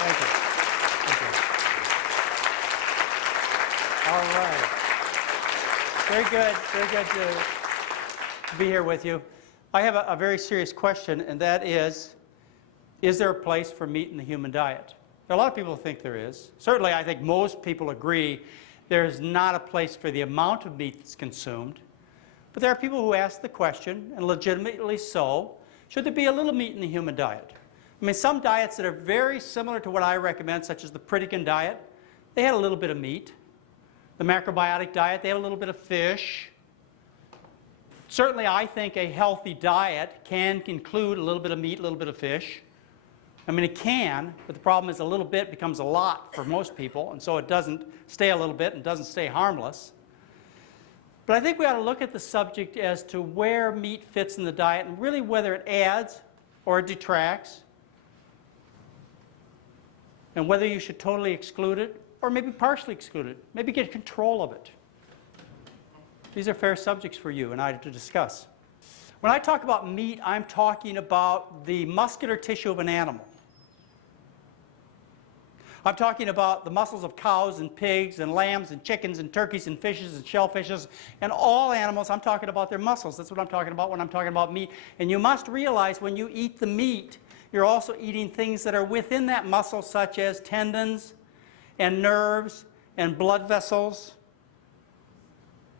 Thank you. Thank you. All right. Very good to be here with you. I have a very serious question, and that is there a place for meat in the human diet? Now, a lot of people think there is. Certainly, I think most people agree there is not a place for the amount of meat that's consumed. But there are people who ask the question, and legitimately so, should there be a little meat in the human diet? I mean, some diets that are very similar to what I recommend, such as the Pritikin diet, they had a little bit of meat. The macrobiotic diet, they had a little bit of fish. Certainly, I think a healthy diet can include a little bit of meat, a little bit of fish. I mean, it can, but the problem is a little bit becomes a lot for most people, and so it doesn't stay a little bit and doesn't stay harmless. But I think we ought to look at the subject as to where meat fits in the diet and really whether it adds or it detracts, and whether you should totally exclude it or maybe partially exclude it, maybe get control of it. These are fair subjects for you and I to discuss. When I talk about meat, I'm talking about the muscular tissue of an animal. I'm talking about the muscles of cows and pigs and lambs and chickens and turkeys and fishes and shellfishes and all animals. I'm talking about their muscles. That's what I'm talking about when I'm talking about meat. And you must realize when you eat the meat, you're also eating things that are within that muscle, such as tendons and nerves and blood vessels.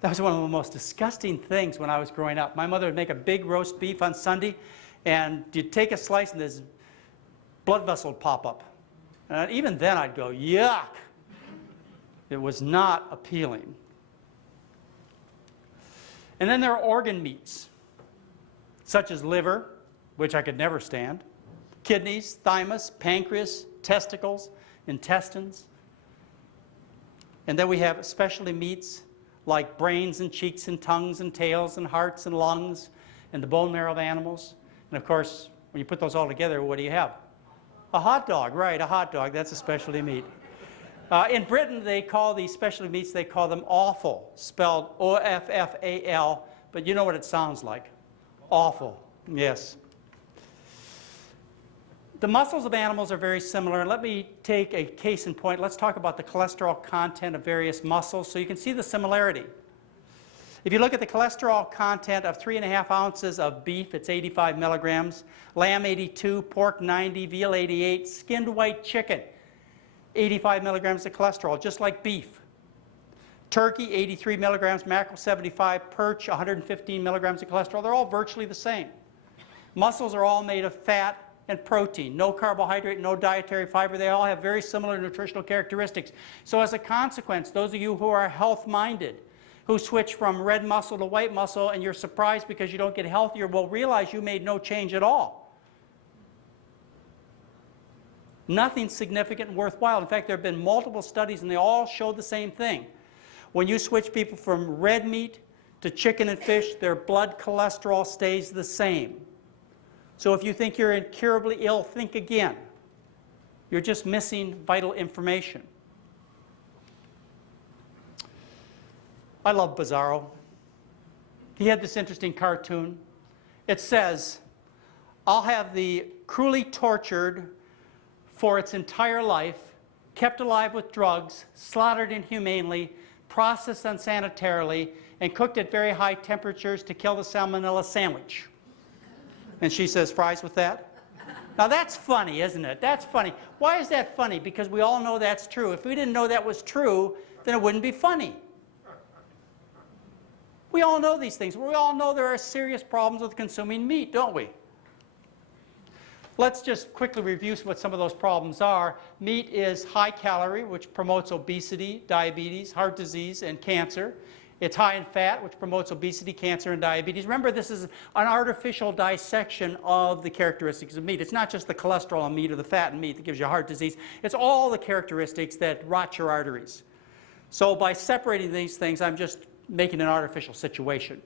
That was one of the most disgusting things when I was growing up. My mother would make a big roast beef on Sunday, and you'd take a slice and this blood vessel would pop up. And even then I'd go, yuck. It was not appealing. And then there are organ meats, such as liver, which I could never stand, kidneys, thymus, pancreas, testicles, intestines. And then we have specialty meats like brains and cheeks and tongues and tails and hearts and lungs and the bone marrow of animals. And of course, when you put those all together, what do you have? A hot dog, right, a hot dog. That's a specialty meat. In Britain, they call these specialty meats, they call them offal, spelled O-F-F-A-L, but you know what it sounds like. Offal, yes. The muscles of animals are very similar. Let me take a case in point. Let's talk about the cholesterol content of various muscles so you can see the similarity. If you look at the cholesterol content of 3.5 ounces of beef, it's 85 milligrams, lamb 82, pork 90, veal 88, skinned white chicken, 85 milligrams of cholesterol, just like beef. Turkey, 83 milligrams, mackerel 75, perch, 115 milligrams of cholesterol. They're all virtually the same. Muscles are all made of fat and protein, no carbohydrate, no dietary fiber. They all have very similar nutritional characteristics. So as a consequence, those of you who are health-minded, who switch from red muscle to white muscle, and you're surprised because you don't get healthier, will realize you made no change at all. Nothing significant and worthwhile. In fact, there have been multiple studies, and they all show the same thing. When you switch people from red meat to chicken and fish, their blood cholesterol stays the same. So if you think you're incurably ill, think again. You're just missing vital information. I love Bizarro. He had this interesting cartoon. It says, I'll have the cruelly tortured for its entire life, kept alive with drugs, slaughtered inhumanely, processed unsanitarily, and cooked at very high temperatures to kill the salmonella sandwich. And she says, fries with that? Now that's funny, isn't it? That's funny. Why is that funny? Because we all know that's true. If we didn't know that was true, then it wouldn't be funny. We all know these things. We all know there are serious problems with consuming meat, don't we? Let's just quickly review what some of those problems are. Meat is high calorie, which promotes obesity, diabetes, heart disease, and cancer. It's high in fat, which promotes obesity, cancer, and diabetes. Remember, this is an artificial dissection of the characteristics of meat. It's not just the cholesterol in meat or the fat in meat that gives you heart disease. It's all the characteristics that rot your arteries. So by separating these things, I'm just making an artificial situation.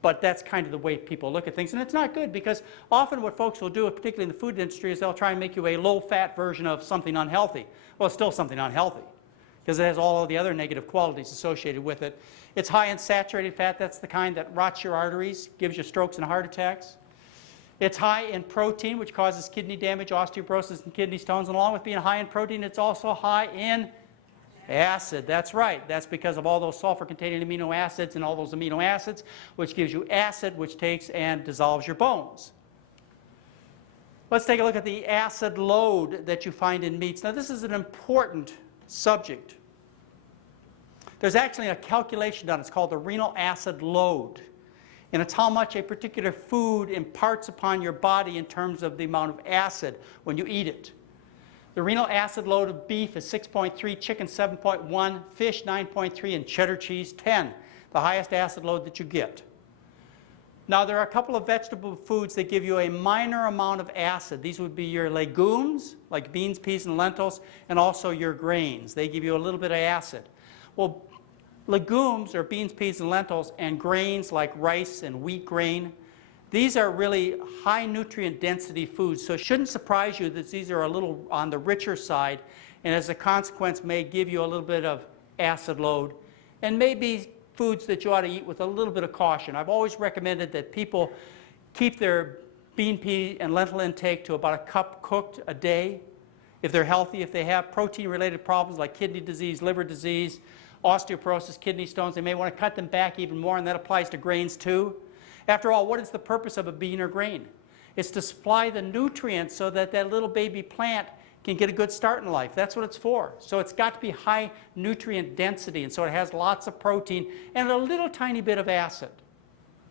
But that's kind of the way people look at things. And it's not good because often what folks will do, particularly in the food industry, is they'll try and make you a low-fat version of something unhealthy. Well, it's still something unhealthy because it has all of the other negative qualities associated with it. It's high in saturated fat. That's the kind that rots your arteries, gives you strokes and heart attacks. It's high in protein, which causes kidney damage, osteoporosis, and kidney stones. And along with being high in protein, it's also high in acid. That's right. That's because of all those sulfur-containing amino acids and all those amino acids, which gives you acid, which takes and dissolves your bones. Let's take a look at the acid load that you find in meats. Now, this is an important subject. There's actually a calculation done. It's called the renal acid load. And it's how much a particular food imparts upon your body in terms of the amount of acid when you eat it. The renal acid load of beef is 6.3, chicken 7.1, fish 9.3, and cheddar cheese 10, the highest acid load that you get. Now, there are a couple of vegetable foods that give you a minor amount of acid. These would be your legumes, like beans, peas, and lentils, and also your grains. They give you a little bit of acid. Well, legumes, or beans, peas, and lentils, and grains like rice and wheat grain, these are really high nutrient density foods, so it shouldn't surprise you that these are a little on the richer side, and as a consequence may give you a little bit of acid load, and maybe foods that you ought to eat with a little bit of caution. I've always recommended that people keep their bean, pea, and lentil intake to about a cup cooked a day. If they're healthy, if they have protein-related problems like kidney disease, liver disease, osteoporosis, kidney stones, they may want to cut them back even more, and that applies to grains too. After all, what is the purpose of a bean or grain? It's to supply the nutrients so that that little baby plant can get a good start in life. That's what it's for. So it's got to be high nutrient density, and so it has lots of protein and a little tiny bit of acid.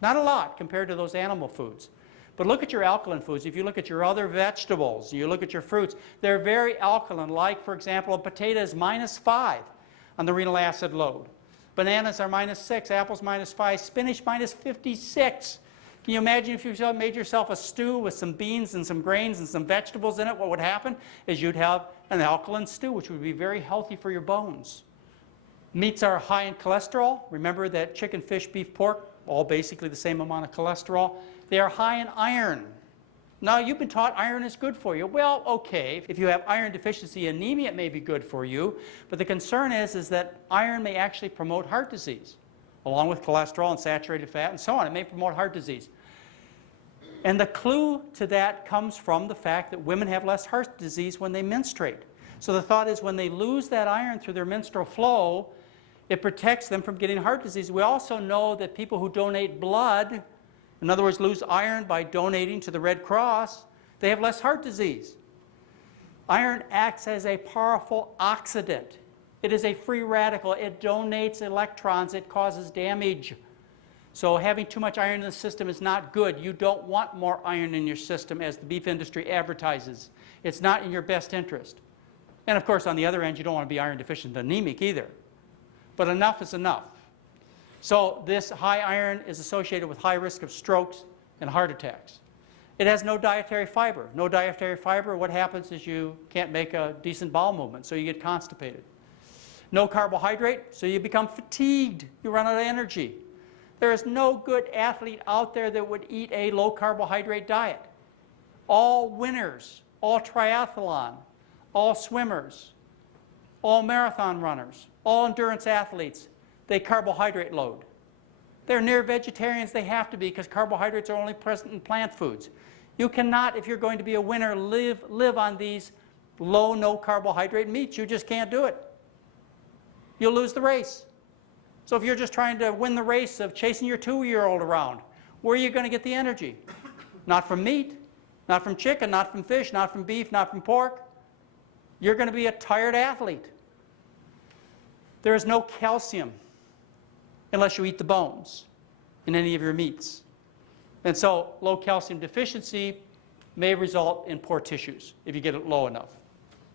Not a lot compared to those animal foods. But look at your alkaline foods. If you look at your other vegetables, you look at your fruits, they're very alkaline. Like, for example, a potato is -5 on the renal acid load. Bananas are -6, apples -5, spinach -56. Can you imagine if you made yourself a stew with some beans and some grains and some vegetables in it? What would happen is you'd have an alkaline stew, which would be very healthy for your bones. Meats are high in cholesterol. Remember that chicken, fish, beef, pork, all basically the same amount of cholesterol. They are high in iron. Now, you've been taught iron is good for you. Well, okay, if you have iron deficiency anemia, it may be good for you, but the concern is that iron may actually promote heart disease, along with cholesterol and saturated fat and so on. It may promote heart disease. And the clue to that comes from the fact that women have less heart disease when they menstruate. So the thought is when they lose that iron through their menstrual flow, it protects them from getting heart disease. We also know that people who donate blood, in other words, lose iron by donating to the Red Cross, they have less heart disease. Iron acts as a powerful oxidant. It is a free radical. It donates electrons. It causes damage. So having too much iron in the system is not good. You don't want more iron in your system, as the beef industry advertises. It's not in your best interest. And of course, on the other end, you don't want to be iron deficient and anemic either. But enough is enough. So this high iron is associated with high risk of strokes and heart attacks. It has no dietary fiber. No dietary fiber, what happens is you can't make a decent bowel movement, so you get constipated. No carbohydrate, so you become fatigued. You run out of energy. There is no good athlete out there that would eat a low carbohydrate diet. All winners, all triathlon, all swimmers, all marathon runners, all endurance athletes, they carbohydrate load. They're near vegetarians. They have to be, because carbohydrates are only present in plant foods. You cannot, if you're going to be a winner, live on these low, no carbohydrate meats. You just can't do it. You'll lose the race. So if you're just trying to win the race of chasing your 2-year-old around, where are you going to get the energy? Not from meat, not from chicken, not from fish, not from beef, not from pork. You're going to be a tired athlete. There is no calcium unless you eat the bones in any of your meats. And so low calcium deficiency may result in poor tissues if you get it low enough.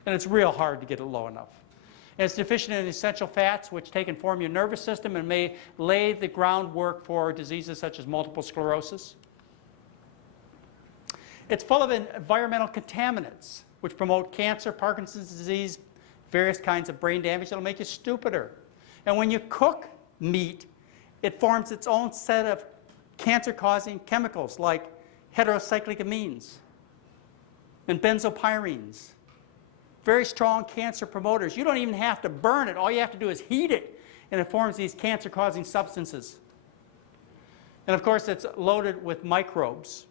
And it's real hard to get it low enough. And it's deficient in essential fats, which take and form your nervous system and may lay the groundwork for diseases such as multiple sclerosis. It's full of environmental contaminants, which promote cancer, Parkinson's disease, various kinds of brain damage. It'll make you stupider. And when you cook meat, it forms its own set of cancer-causing chemicals like heterocyclic amines and benzopyrenes. Very strong cancer promoters. You don't even have to burn it. All you have to do is heat it, and it forms these cancer-causing substances. And of course, it's loaded with microbes.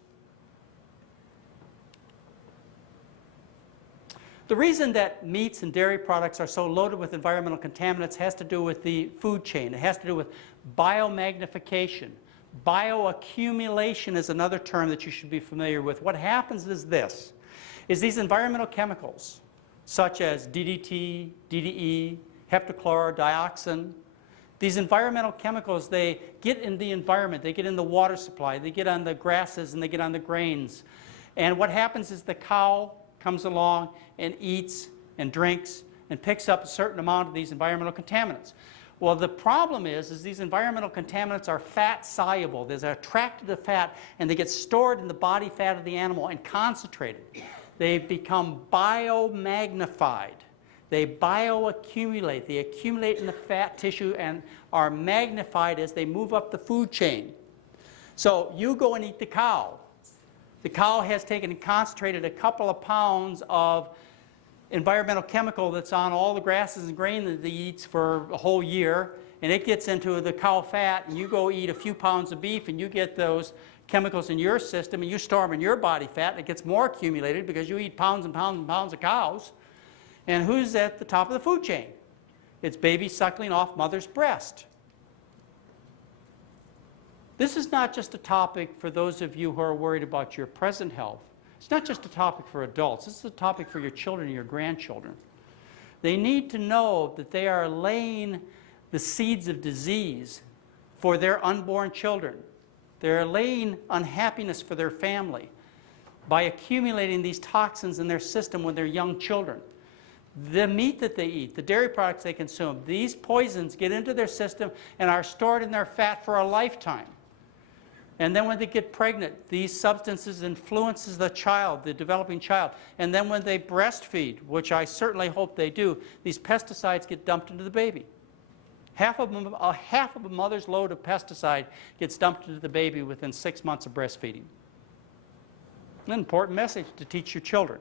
The reason that meats and dairy products are so loaded with environmental contaminants has to do with the food chain. It has to do with biomagnification. Bioaccumulation is another term that you should be familiar with. What happens is this, is these environmental chemicals, such as DDT, DDE, heptachlor, dioxin, these environmental chemicals, they get in the environment, they get in the water supply, they get on the grasses and they get on the grains. And what happens is the cow comes along and eats and drinks and picks up a certain amount of these environmental contaminants. Well, the problem is these environmental contaminants are fat soluble. They're attracted to fat and they get stored in the body fat of the animal and concentrated. They become biomagnified. They bioaccumulate. They accumulate in the fat tissue and are magnified as they move up the food chain. So you go and eat the cow. The cow has taken and concentrated a couple of pounds of environmental chemical that's on all the grasses and grain that it eats for a whole year, and it gets into the cow fat, and you go eat a few pounds of beef and you get those chemicals in your system and you store them in your body fat, and it gets more accumulated because you eat pounds and pounds and pounds of cows. And who's at the top of the food chain? It's baby suckling off mother's breast. This is not just a topic for those of you who are worried about your present health. It's not just a topic for adults. This is a topic for your children and your grandchildren. They need to know that they are laying the seeds of disease for their unborn children. They're laying unhappiness for their family by accumulating these toxins in their system when they're young children. The meat that they eat, the dairy products they consume, these poisons get into their system and are stored in their fat for a lifetime. And then when they get pregnant, these substances influences the child, the developing child. And then when they breastfeed, which I certainly hope they do, these pesticides get dumped into the baby. Half of a mother's load of pesticide gets dumped into the baby within 6 months of breastfeeding. An important message to teach your children.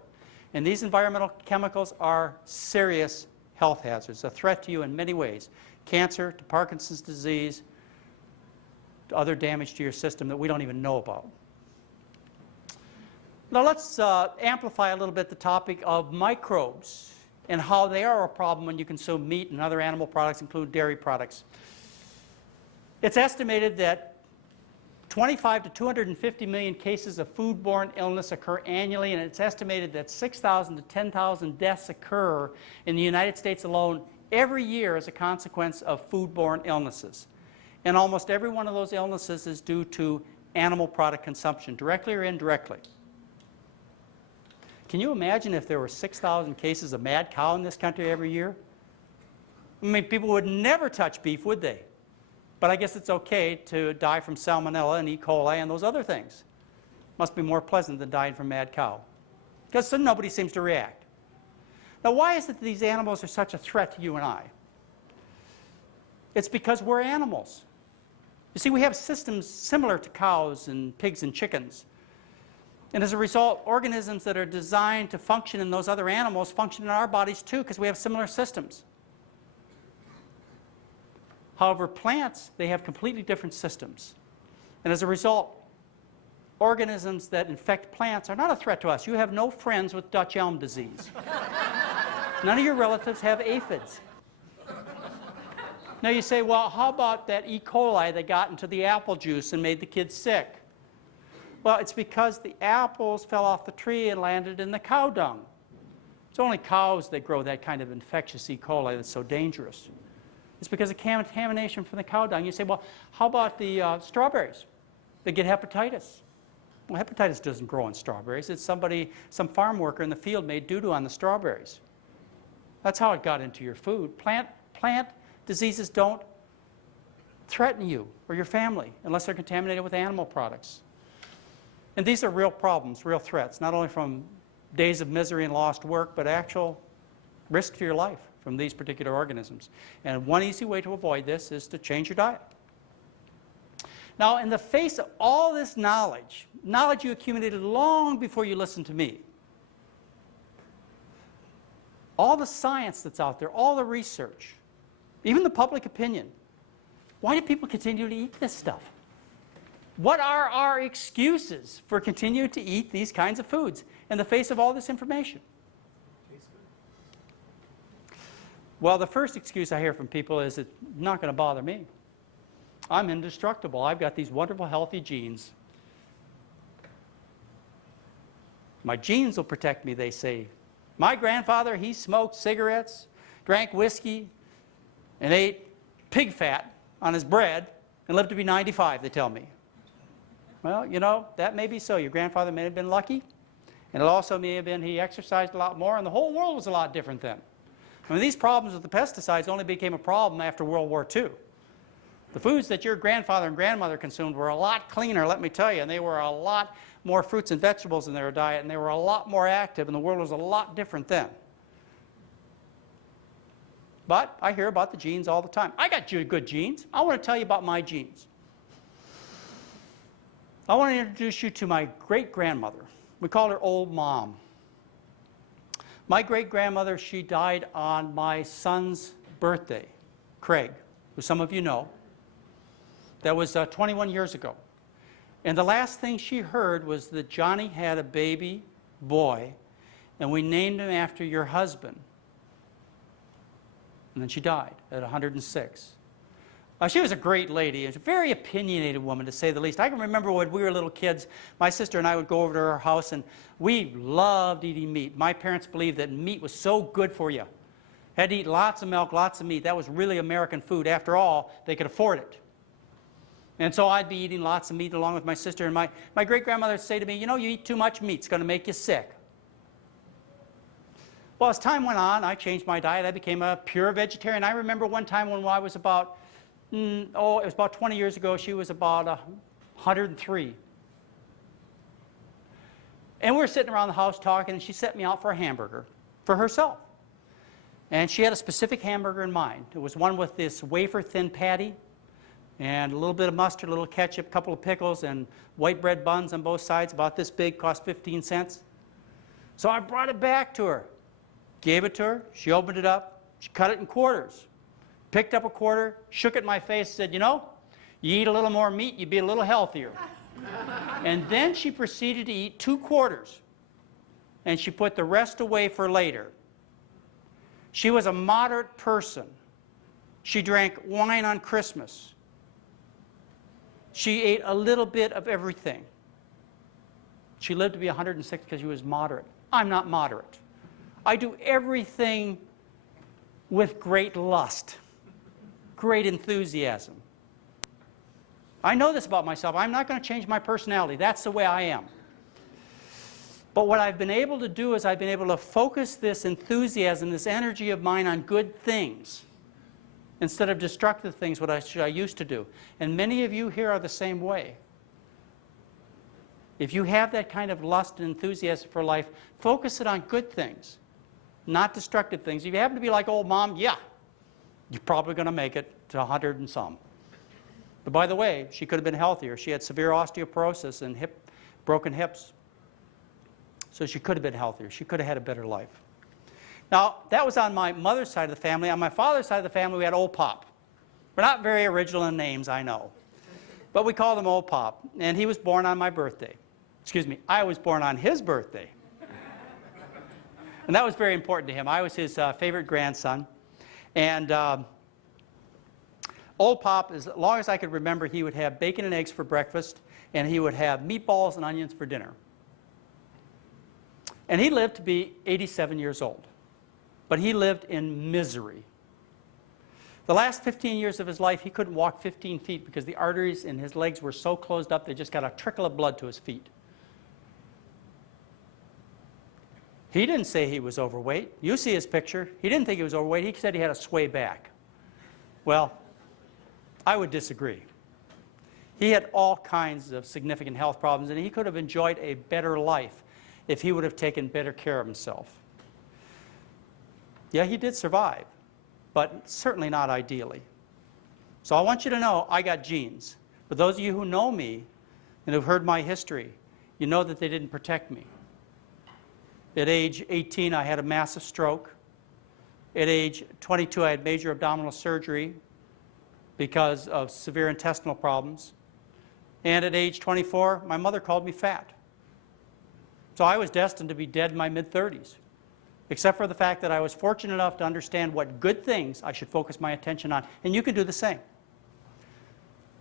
And these environmental chemicals are serious health hazards, a threat to you in many ways. Cancer, to Parkinson's disease, to other damage to your system that we don't even know about. Now let's amplify a little bit the topic of microbes and how they are a problem when you consume meat and other animal products, including dairy products. It's estimated that 25 to 250 million cases of foodborne illness occur annually, and it's estimated that 6,000 to 10,000 deaths occur in the United States alone every year as a consequence of foodborne illnesses. And almost every one of those illnesses is due to animal product consumption, directly or indirectly. Can you imagine if there were 6,000 cases of mad cow in this country every year? I mean, people would never touch beef, would they? But I guess it's okay to die from salmonella and E. coli and those other things. Must be more pleasant than dying from mad cow. Because nobody seems to react. Now, why is it that these animals are such a threat to you and I? It's because we're animals. You see, we have systems similar to cows and pigs and chickens. And as a result, organisms that are designed to function in those other animals function in our bodies too, because we have similar systems. However, plants, they have completely different systems. And as a result, organisms that infect plants are not a threat to us. You have no friends with Dutch elm disease. None of your relatives have aphids. Now you say, well, how about that E. coli that got into the apple juice and made the kids sick? Well, it's because the apples fell off the tree and landed in the cow dung. It's only cows that grow that kind of infectious E. coli that's so dangerous. It's because of contamination from the cow dung. You say, well, how about the strawberries? They get hepatitis. Well, hepatitis doesn't grow on strawberries. It's some farm worker in the field made doo-doo on the strawberries. That's how it got into your food. Plant diseases don't threaten you or your family unless they're contaminated with animal products. And these are real problems, real threats, not only from days of misery and lost work, but actual risk to your life from these particular organisms. And one easy way to avoid this is to change your diet. Now, in the face of all this knowledge you accumulated long before you listened to me, all the science that's out there, all the research, even the public opinion, why do people continue to eat this stuff? What are our excuses for continuing to eat these kinds of foods in the face of all this information? Tastes good. Well, the first excuse I hear from people is it's not going to bother me. I'm indestructible. I've got these wonderful, healthy genes. My genes will protect me, they say. My grandfather, he smoked cigarettes, drank whiskey, and ate pig fat on his bread and lived to be 95, they tell me. Well, you know, that may be so. Your grandfather may have been lucky, and it also may have been he exercised a lot more, and the whole world was a lot different then. I mean, these problems with the pesticides only became a problem after World War II. The foods that your grandfather and grandmother consumed were a lot cleaner, let me tell you, and they were a lot more fruits and vegetables in their diet, and they were a lot more active, and the world was a lot different then. But I hear about the genes all the time. I got good genes. I want to tell you about my genes. I want to introduce you to my great-grandmother. We call her Old Mom. My great-grandmother, she died on my son's birthday, Craig, who some of you know. That was 21 years ago. And the last thing she heard was that Johnny had a baby boy, and we named him after your husband. And then she died at 106. She was a great lady. She was a very opinionated woman, to say the least. I can remember when we were little kids, my sister and I would go over to her house, and we loved eating meat. My parents believed that meat was so good for you. Had to eat lots of milk, lots of meat. That was really American food. After all, they could afford it. And so I'd be eating lots of meat along with my sister. And my great-grandmother would say to me, you know, you eat too much meat, it's going to make you sick. Well, as time went on, I changed my diet. I became a pure vegetarian. I remember one time when I was about, it was about 20 years ago, she was about 103. And we were sitting around the house talking, and she set me out for a hamburger for herself. And she had a specific hamburger in mind. It was one with this wafer-thin patty, and a little bit of mustard, a little ketchup, a couple of pickles, and white bread buns on both sides, about this big, cost 15 cents. So I brought it back to her, gave it to her, she opened it up, she cut it in quarters, picked up a quarter, shook it in my face, and said, you know, you eat a little more meat, you'd be a little healthier. And then she proceeded to eat 2 quarters, and she put the rest away for later. She was a moderate person. She drank wine on Christmas. She ate a little bit of everything. She lived to be 106 because she was moderate. I'm not moderate. I do everything with great lust, great enthusiasm. I know this about myself. I'm not going to change my personality. That's the way I am. But what I've been able to do is I've been able to focus this enthusiasm, this energy of mine on good things, instead of destructive things, what I used to do. And many of you here are the same way. If you have that kind of lust and enthusiasm for life, focus it on good things, not destructive things. If you happen to be like Old Mom, yeah, you're probably going to make it to 100 and some. But by the way, she could have been healthier. She had severe osteoporosis and broken hips. So she could have been healthier. She could have had a better life. Now, that was on my mother's side of the family. On my father's side of the family, we had Old Pop. We're not very original in names, I know. But we called him Old Pop. And he was born on my birthday. Excuse me, I was born on his birthday. And that was very important to him. I was his favorite grandson. And Old Pop, as long as I could remember, he would have bacon and eggs for breakfast, and he would have meatballs and onions for dinner. And he lived to be 87 years old. But he lived in misery. The last 15 years of his life, he couldn't walk 15 feet because the arteries in his legs were so closed up, they just got a trickle of blood to his feet. He didn't say he was overweight. You see his picture. He didn't think he was overweight. He said he had a sway back. Well, I would disagree. He had all kinds of significant health problems, and he could have enjoyed a better life if he would have taken better care of himself. Yeah, he did survive, but certainly not ideally. So I want you to know I got genes. For those of you who know me and have heard my history, you know that they didn't protect me. At age 18, I had a massive stroke. At age 22, I had major abdominal surgery because of severe intestinal problems. And at age 24, my mother called me fat. So I was destined to be dead in my mid-30s. except for the fact that I was fortunate enough to understand what good things I should focus my attention on. And you can do the same.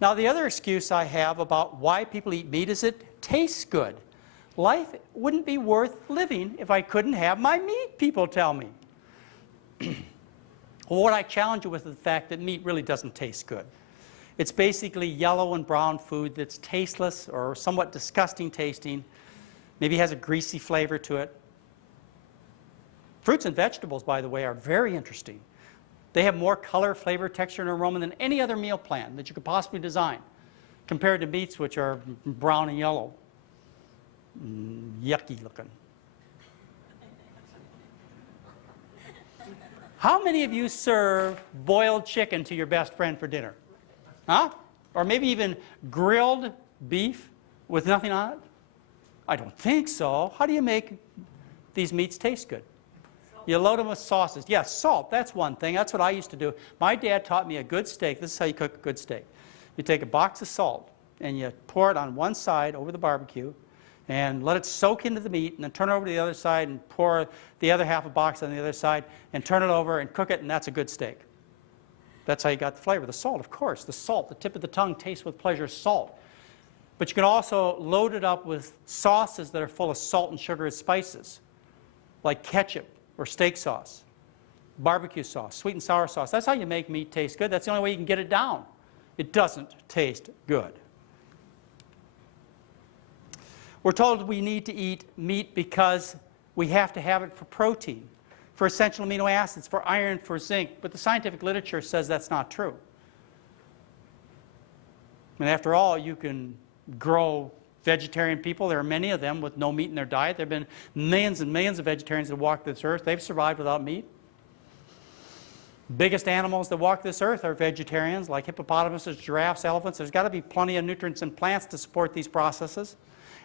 Now, the other excuse I have about why people eat meat is it tastes good. Life wouldn't be worth living if I couldn't have my meat, people tell me. Well, what I challenge you with is the fact that meat really doesn't taste good. It's basically yellow and brown food that's tasteless or somewhat disgusting tasting. Maybe has a greasy flavor to it. Fruits and vegetables, by the way, are very interesting. They have more color, flavor, texture, and aroma than any other meal plan that you could possibly design, compared to meats which are brown and yellow. Yucky looking. How many of you serve boiled chicken to your best friend for dinner? Huh? Or maybe even grilled beef with nothing on it? I don't think so. How do you make these meats taste good? You load them with sauces. Yes, salt, that's one thing. That's what I used to do. My dad taught me a good steak. This is how you cook a good steak. You take a box of salt and you pour it on one side over the barbecue and let it soak into the meat, and then turn it over to the other side and pour the other half a box on the other side and turn it over and cook it, and that's a good steak. That's how you got the flavor. The salt, of course. The salt, the tip of the tongue tastes with pleasure, salt. But you can also load it up with sauces that are full of salt and sugar and spices, like ketchup or steak sauce, barbecue sauce, sweet and sour sauce. That's how you make meat taste good. That's the only way you can get it down. It doesn't taste good. We're told we need to eat meat because we have to have it for protein, for essential amino acids, for iron, for zinc. But the scientific literature says that's not true. And after all, you can grow vegetarian people. There are many of them with no meat in their diet. There have been millions and millions of vegetarians that walk this earth. They've survived without meat. Biggest animals that walk this earth are vegetarians, like hippopotamuses, giraffes, elephants. There's got to be plenty of nutrients in plants to support these processes.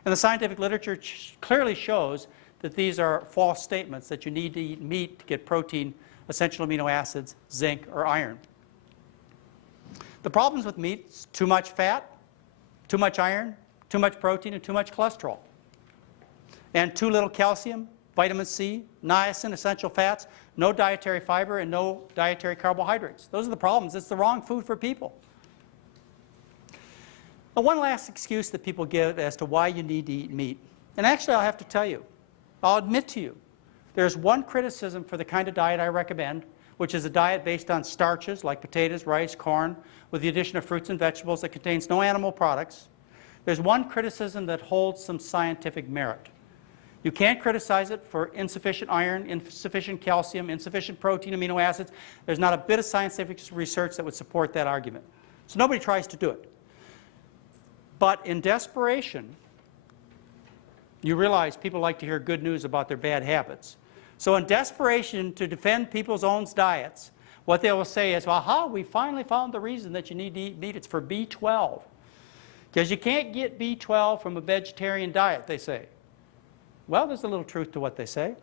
And the scientific literature clearly shows that these are false statements, that you need to eat meat to get protein, essential amino acids, zinc, or iron. The problems with meat is too much fat, too much iron, too much protein, and too much cholesterol. And too little calcium, vitamin C, niacin, essential fats, no dietary fiber, and no dietary carbohydrates. Those are the problems. It's the wrong food for people. Now, one last excuse that people give as to why you need to eat meat. And actually, I'll have to tell you, I'll admit to you, there's one criticism for the kind of diet I recommend, which is a diet based on starches like potatoes, rice, corn, with the addition of fruits and vegetables that contains no animal products. There's one criticism that holds some scientific merit. You can't criticize it for insufficient iron, insufficient calcium, insufficient protein, amino acids. There's not a bit of scientific research that would support that argument. So nobody tries to do it. But in desperation, you realize people like to hear good news about their bad habits. So in desperation to defend people's own diets, what they will say is, aha, we finally found the reason that you need to eat meat. It's for B12. Because you can't get B12 from a vegetarian diet, they say. Well, there's a little truth to what they say.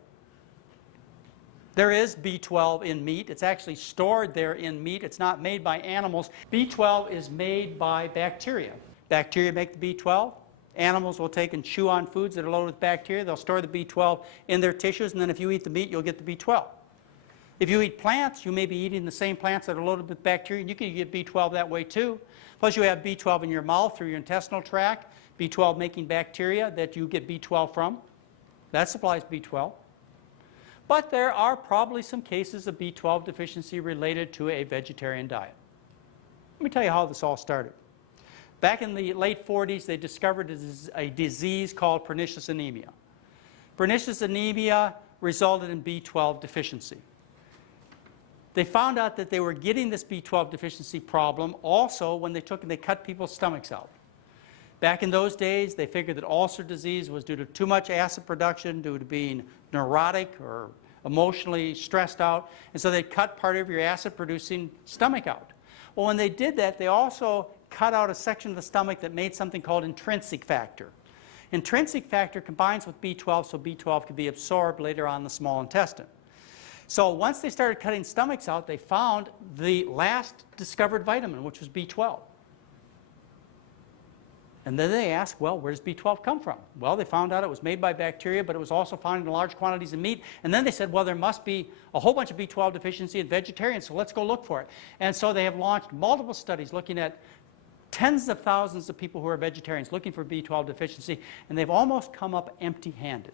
There is B12 in meat. It's actually stored there in meat. It's not made by animals. B12 is made by bacteria. Bacteria make the B12. Animals will take and chew on foods that are loaded with bacteria. They'll store the B12 in their tissues, and then if you eat the meat, you'll get the B12. If you eat plants, you may be eating the same plants that are loaded with bacteria, and you can get B12 that way too. Plus, you have B12 in your mouth through your intestinal tract, B12 making bacteria that you get B12 from. That supplies B12. But there are probably some cases of B12 deficiency related to a vegetarian diet. Let me tell you how this all started. Back in the late 40s, they discovered a disease called pernicious anemia. Pernicious anemia resulted in B12 deficiency. They found out that they were getting this B12 deficiency problem also when they took and they cut people's stomachs out. Back in those days, they figured that ulcer disease was due to too much acid production, due to being neurotic or emotionally stressed out, and so they cut part of your acid-producing stomach out. Well, when they did that, they also cut out a section of the stomach that made something called intrinsic factor. Intrinsic factor combines with B12 so B12 can be absorbed later on in the small intestine. So once they started cutting stomachs out, they found the last discovered vitamin, which was B12. And then they asked, well, where does B12 come from? Well, they found out it was made by bacteria, but it was also found in large quantities in meat. And then they said, well, there must be a whole bunch of B12 deficiency in vegetarians, so let's go look for it. And so they have launched multiple studies looking at tens of thousands of people who are vegetarians looking for B12 deficiency, and they've almost come up empty-handed.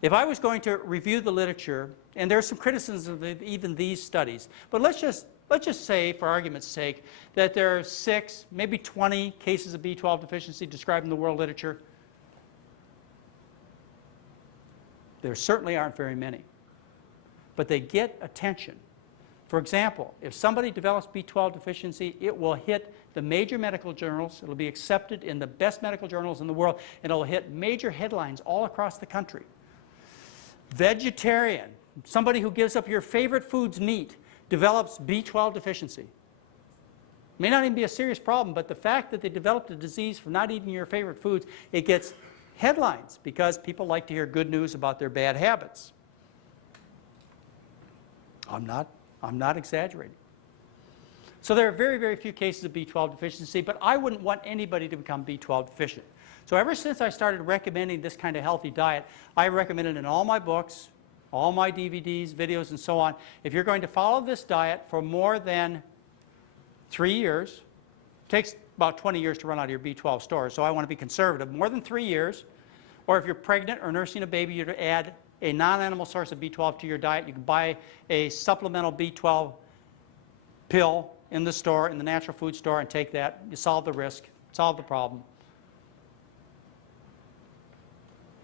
If I was going to review the literature, and there's some criticism of even these studies, but let's just say, for argument's sake, that there are 6, maybe 20 cases of B12 deficiency described in the world literature. There certainly aren't very many, but they get attention. For example, if somebody develops B12 deficiency, it will hit the major medical journals. It'll be accepted in the best medical journals in the world, and it'll hit major headlines all across the country. Vegetarian, somebody who gives up your favorite food's meat, develops B12 deficiency. May not even be a serious problem, but the fact that they developed a disease from not eating your favorite foods, it gets headlines because people like to hear good news about their bad habits. I'm not exaggerating. So there are very, very few cases of B12 deficiency, but I wouldn't want anybody to become B12 deficient. So ever since I started recommending this kind of healthy diet, I recommend it in all my books, all my DVDs, videos, and so on. If you're going to follow this diet for more than 3 years, it takes about 20 years to run out of your B12 stores, so I want to be conservative, more than 3 years, or if you're pregnant or nursing a baby, you're to add a non-animal source of B12 to your diet. You can buy a supplemental B12 pill in the store, in the natural food store, and take that. You solve the risk, solve the problem.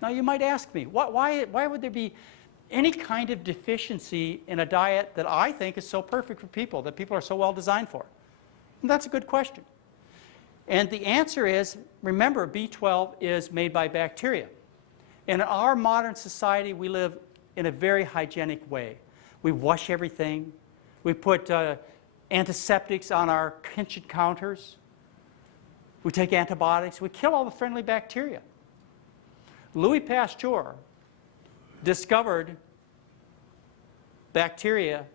Now you might ask me, why would there be any kind of deficiency in a diet that I think is so perfect for people, that people are so well designed for? And that's a good question. And the answer is, remember, B12 is made by bacteria. In our modern society, we live in a very hygienic way. We wash everything. We put antiseptics on our kitchen counters. We take antibiotics. We kill all the friendly bacteria. Louis Pasteur discovered bacteria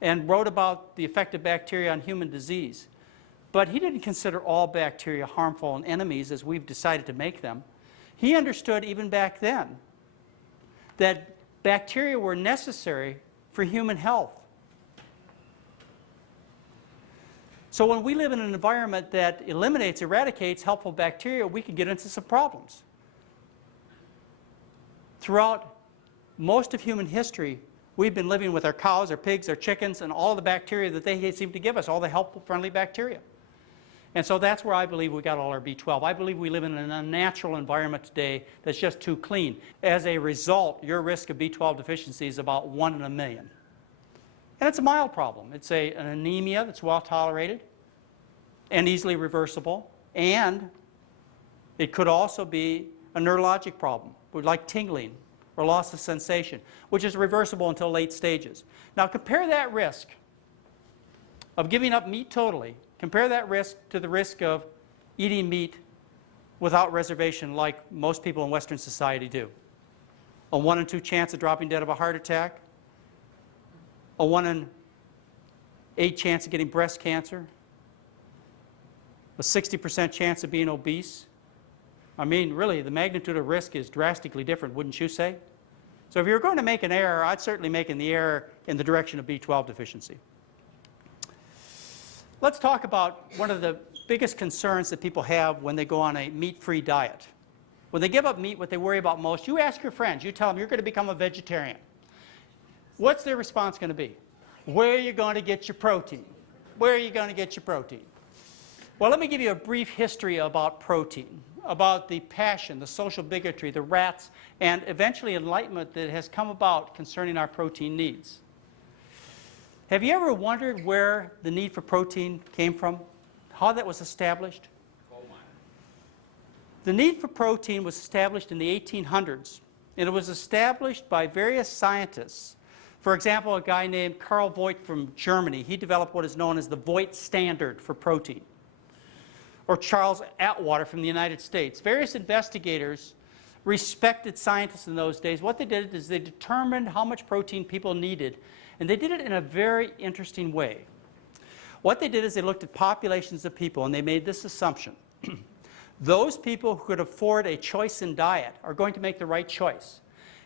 and wrote about the effect of bacteria on human disease. But he didn't consider all bacteria harmful and enemies as we've decided to make them. He understood even back then that bacteria were necessary for human health. So when we live in an environment that eliminates, eradicates helpful bacteria, we can get into some problems. Throughout most of human history, we've been living with our cows, our pigs, our chickens, and all the bacteria that they seem to give us, all the helpful, friendly bacteria. And so that's where I believe we got all our B12. I believe we live in an unnatural environment today that's just too clean. As a result, your risk of B12 deficiency is about 1 in a million. And it's a mild problem. It's an anemia that's well tolerated and easily reversible. And it could also be a neurologic problem, like tingling or loss of sensation, which is reversible until late stages. Now compare that risk of giving up meat totally, compare that risk to the risk of eating meat without reservation like most people in Western society do. A 1 in 2 chance of dropping dead of a heart attack, a 1 in 8 chance of getting breast cancer, a 60% chance of being obese. I mean, really, the magnitude of risk is drastically different, wouldn't you say? So if you're going to make an error, I'd certainly make the error in the direction of B12 deficiency. Let's talk about one of the biggest concerns that people have when they go on a meat-free diet. When they give up meat, what they worry about most, you ask your friends, you tell them you're going to become a vegetarian. What's their response going to be? Where are you going to get your protein? Where are you going to get your protein? Well, let me give you a brief history about protein, about the passion, the social bigotry, the rats, and eventually enlightenment that has come about concerning our protein needs. Have you ever wondered where the need for protein came from? How that was established? The need for protein was established in the 1800s, and it was established by various scientists. For example, a guy named Carl Voigt from Germany, he developed what is known as the Voigt standard for protein. Or Charles Atwater from the United States. Various investigators, respected scientists in those days, what they did is they determined how much protein people needed, and they did it in a very interesting way. What they did is they looked at populations of people, and they made this assumption. Those people who could afford a choice in diet are going to make the right choice.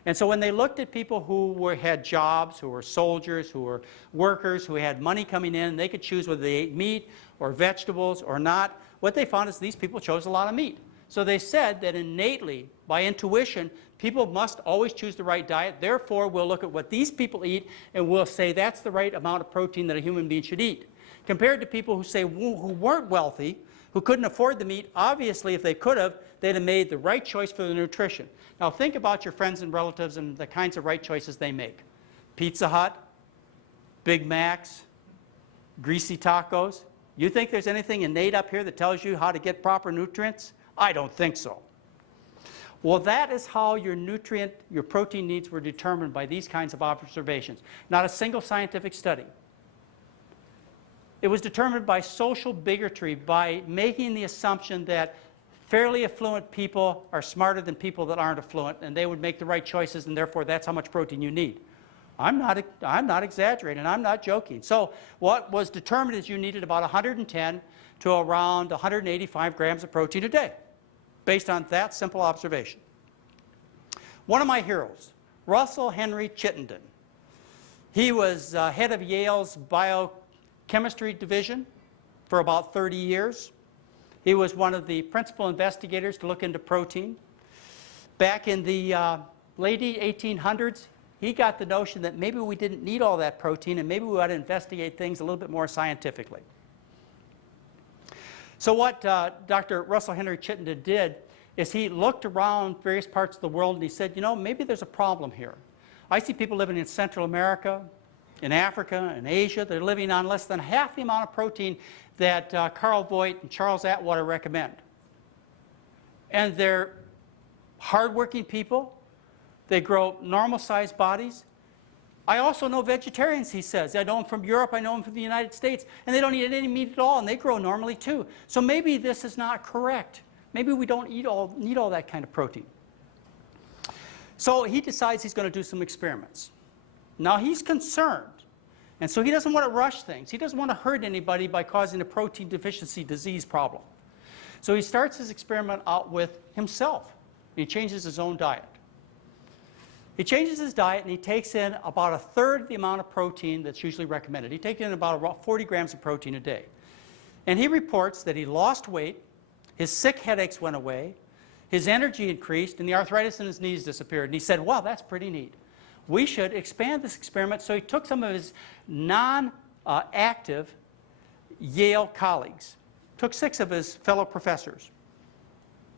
And so when they looked at people who had jobs, who were soldiers, who were workers, who had money coming in, and they could choose whether they ate meat or vegetables or not, what they found is these people chose a lot of meat. So they said that innately, by intuition, people must always choose the right diet. Therefore, we'll look at what these people eat and we'll say that's the right amount of protein that a human being should eat. Compared to people who say who weren't wealthy, who couldn't afford the meat, obviously if they could have, they'd have made the right choice for the nutrition. Now think about your friends and relatives and the kinds of right choices they make. Pizza Hut, Big Macs, greasy tacos. You think there's anything innate up here that tells you how to get proper nutrients? I don't think so. Well, that is how your protein needs were determined by these kinds of observations. Not a single scientific study. It was determined by social bigotry, by making the assumption that fairly affluent people are smarter than people that aren't affluent, and they would make the right choices, and therefore that's how much protein you need. I'm not exaggerating, I'm not joking. So what was determined is you needed about 110 to around 185 grams of protein a day, based on that simple observation. One of my heroes, Russell Henry Chittenden. He was head of Yale's Biochemistry division for about 30 years. He was one of the principal investigators to look into protein. Back in the late 1800s, he got the notion that maybe we didn't need all that protein and maybe we ought to investigate things a little bit more scientifically. So what Dr. Russell Henry Chittenden did is he looked around various parts of the world and he said, you know, maybe there's a problem here. I see people living in Central America, in Africa, in Asia. They're living on less than half the amount of protein that Carl Voigt and Charles Atwater recommend. And they're hardworking people. They grow normal-sized bodies. I also know vegetarians, he says. I know them from Europe, I know them from the United States, and they don't eat any meat at all, and they grow normally too. So maybe this is not correct. Maybe we don't need all that kind of protein. So he decides he's going to do some experiments. Now he's concerned, and so he doesn't want to rush things. He doesn't want to hurt anybody by causing a protein deficiency disease problem. So he starts his experiment out with himself. He changes his own diet. He changes his diet and he takes in about 1/3 the amount of protein that's usually recommended. He takes in about 40 grams of protein a day. And he reports that he lost weight, his sick headaches went away, his energy increased, and the arthritis in his knees disappeared. And he said, wow, that's pretty neat. We should expand this experiment. So he took some of his non-active Yale colleagues, took 6 of his fellow professors.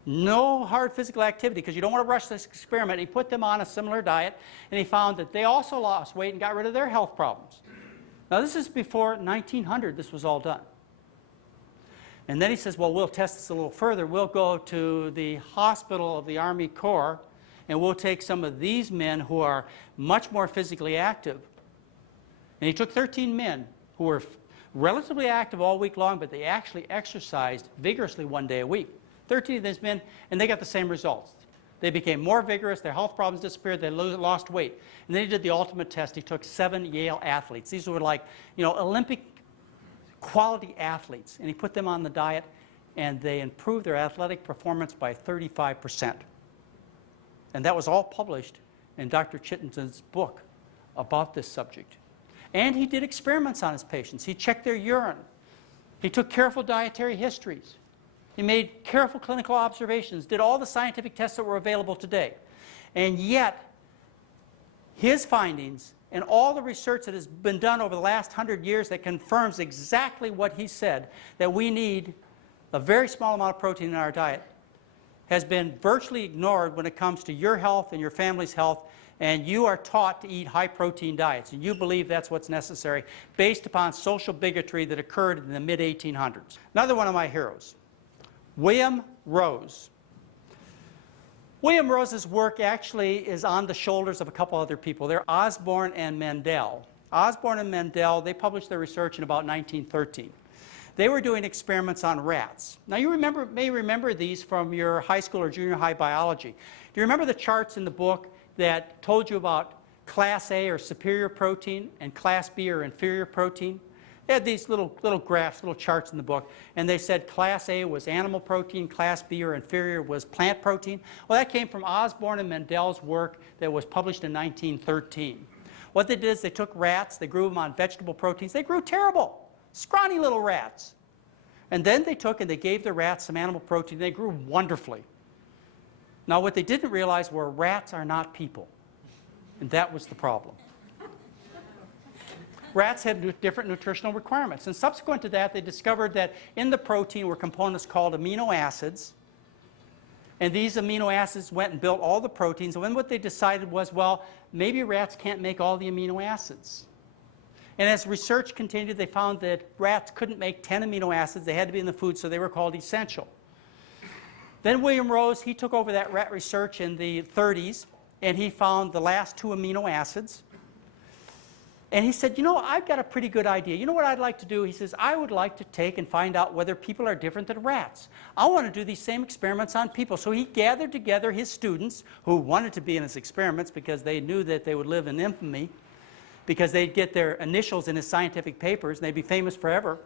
No hard physical activity, because you don't want to rush this experiment. He put them on a similar diet, and he found that they also lost weight and got rid of their health problems. Now this is before 1900 this was all done. And then he says, well, we'll test this a little further. We'll go to the hospital of the Army Corps, and we'll take some of these men who are much more physically active. And he took 13 men who were relatively active all week long, but they actually exercised vigorously 1 day a week. 13 of these men, and they got the same results. They became more vigorous, their health problems disappeared, they lost weight. And then he did the ultimate test. He took 7 Yale athletes. These were like, you know, Olympic quality athletes. And he put them on the diet, and they improved their athletic performance by 35%. And that was all published in Dr. Chittenden's book about this subject. And he did experiments on his patients. He checked their urine. He took careful dietary histories. He made careful clinical observations, did all the scientific tests that were available today. And yet, his findings and all the research that has been done over the last 100 years that confirms exactly what he said, that we need a very small amount of protein in our diet, has been virtually ignored when it comes to your health and your family's health, and you are taught to eat high-protein diets, and you believe that's what's necessary based upon social bigotry that occurred in the mid-1800s. Another one of my heroes, William Rose. William Rose's work actually is on the shoulders of a couple other people. They're Osborn and Mendel. Osborn and Mendel, they published their research in about 1913. They were doing experiments on rats. Now you may remember these from your high school or junior high biology. Do you remember the charts in the book that told you about class A or superior protein and class B or inferior protein? They had these little graphs, little charts in the book, and they said class A was animal protein, class B or inferior was plant protein. Well, that came from Osborne and Mendel's work that was published in 1913. What they did is they took rats, they grew them on vegetable proteins. They grew terrible, scrawny little rats. And then they took and they gave the rats some animal protein. They grew wonderfully. Now, what they didn't realize were rats are not people. And that was the problem. Rats had different nutritional requirements. And subsequent to that, they discovered that in the protein were components called amino acids. And these amino acids went and built all the proteins. And then what they decided was, well, maybe rats can't make all the amino acids. And as research continued, they found that rats couldn't make 10 amino acids. They had to be in the food, so they were called essential. Then William Rose, he took over that rat research in the 30s, and he found the last 2 amino acids. And he said, you know, I've got a pretty good idea. You know what I'd like to do? He says, I would like to take and find out whether people are different than rats. I want to do these same experiments on people. So he gathered together his students who wanted to be in his experiments because they knew that they would live in infamy, because they'd get their initials in his scientific papers and they'd be famous forever.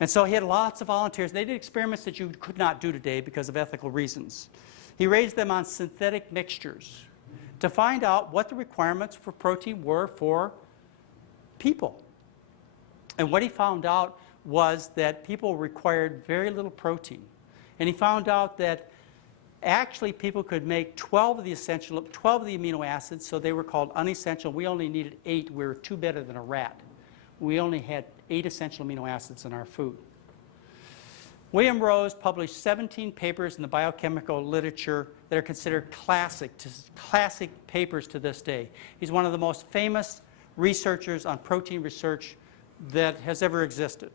And so he had lots of volunteers. They did experiments that you could not do today because of ethical reasons. He raised them on synthetic mixtures to find out what the requirements for protein were for people. And what he found out was that people required very little protein. And he found out that actually people could make 12 of the amino acids, so they were called unessential. We only needed 8. We were 2 better than a rat. We only had 8 essential amino acids in our food. William Rose published 17 papers in the biochemical literature that are considered classic papers to this day. He's one of the most famous researchers on protein research that has ever existed.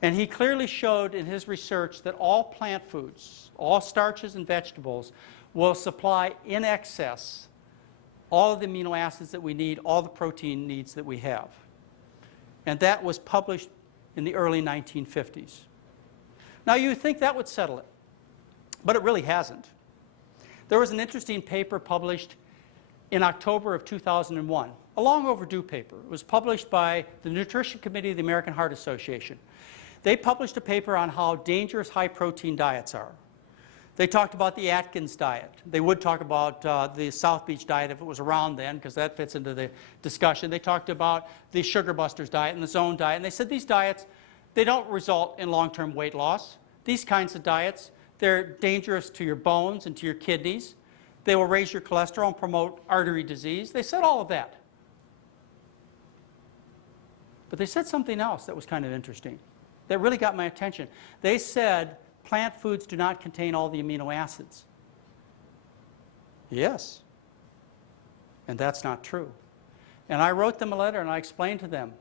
And he clearly showed in his research that all plant foods, all starches and vegetables, will supply in excess all of the amino acids that we need, all the protein needs that we have. And that was published in the early 1950s. Now, you would think that would settle it, but it really hasn't. There was an interesting paper published in October of 2001, a long overdue paper. It was published by the Nutrition Committee of the American Heart Association. They published a paper on how dangerous high-protein diets are. They talked about the Atkins diet. They would talk about the South Beach diet if it was around then, because that fits into the discussion. They talked about the Sugar Busters diet and the Zone diet, and they said these diets, they don't result in long-term weight loss. These kinds of diets, they're dangerous to your bones and to your kidneys. They will raise your cholesterol and promote artery disease. They said all of that. But they said something else that was kind of interesting, that really got my attention. They said plant foods do not contain all the amino acids. Yes. And that's not true. And I wrote them a letter and I explained to them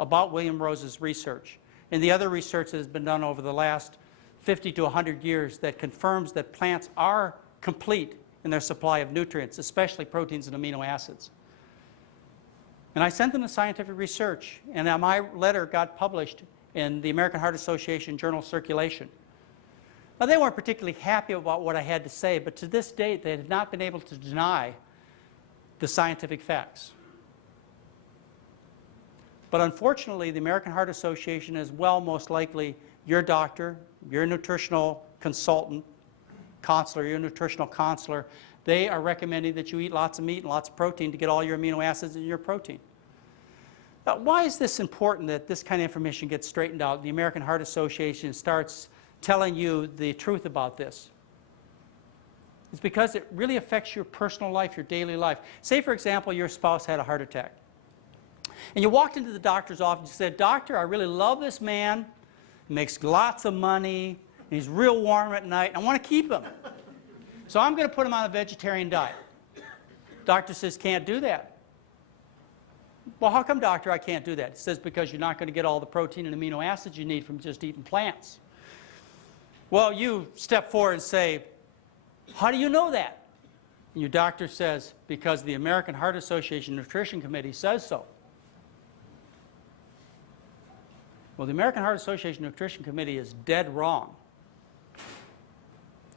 about William Rose's research and the other research that has been done over the last 50 to 100 years that confirms that plants are complete in their supply of nutrients, especially proteins and amino acids. And I sent them the scientific research, and my letter got published in the American Heart Association journal Circulation. Now, they weren't particularly happy about what I had to say, but to this date, they have not been able to deny the scientific facts. But unfortunately, the American Heart Association, as well, most likely your doctor, your nutritional consultant, counselor, your nutritional counselor, they are recommending that you eat lots of meat and lots of protein to get all your amino acids in your protein. Now, why is this important that this kind of information gets straightened out? The American Heart Association starts telling you the truth about this. It's because it really affects your personal life, your daily life. Say, for example, your spouse had a heart attack. And you walked into the doctor's office and said, "Doctor, I really love this man. He makes lots of money. And he's real warm at night. I want to keep him. So I'm going to put him on a vegetarian diet." Doctor says, "Can't do that." "Well, how come, doctor, I can't do that?" He says, "Because you're not going to get all the protein and amino acids you need from just eating plants." Well, you step forward and say, "How do you know that?" And your doctor says, "Because the American Heart Association Nutrition Committee says so." Well, the American Heart Association Nutrition Committee is dead wrong.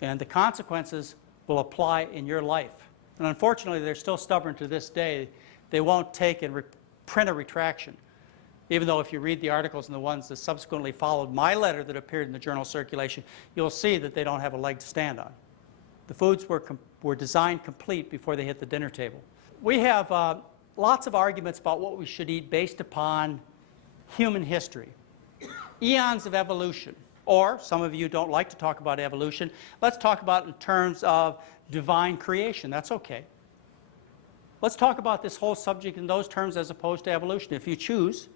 And the consequences will apply in your life. And unfortunately, they're still stubborn to this day. They won't take and print a retraction. Even though if you read the articles and the ones that subsequently followed my letter that appeared in the journal Circulation, you'll see that they don't have a leg to stand on. The foods were designed complete before they hit the dinner table. We have lots of arguments about what we should eat based upon human history. Eons of evolution, or some of you don't like to talk about evolution. Let's talk about it in terms of divine creation. That's okay. Let's talk about this whole subject in those terms as opposed to evolution, if you choose.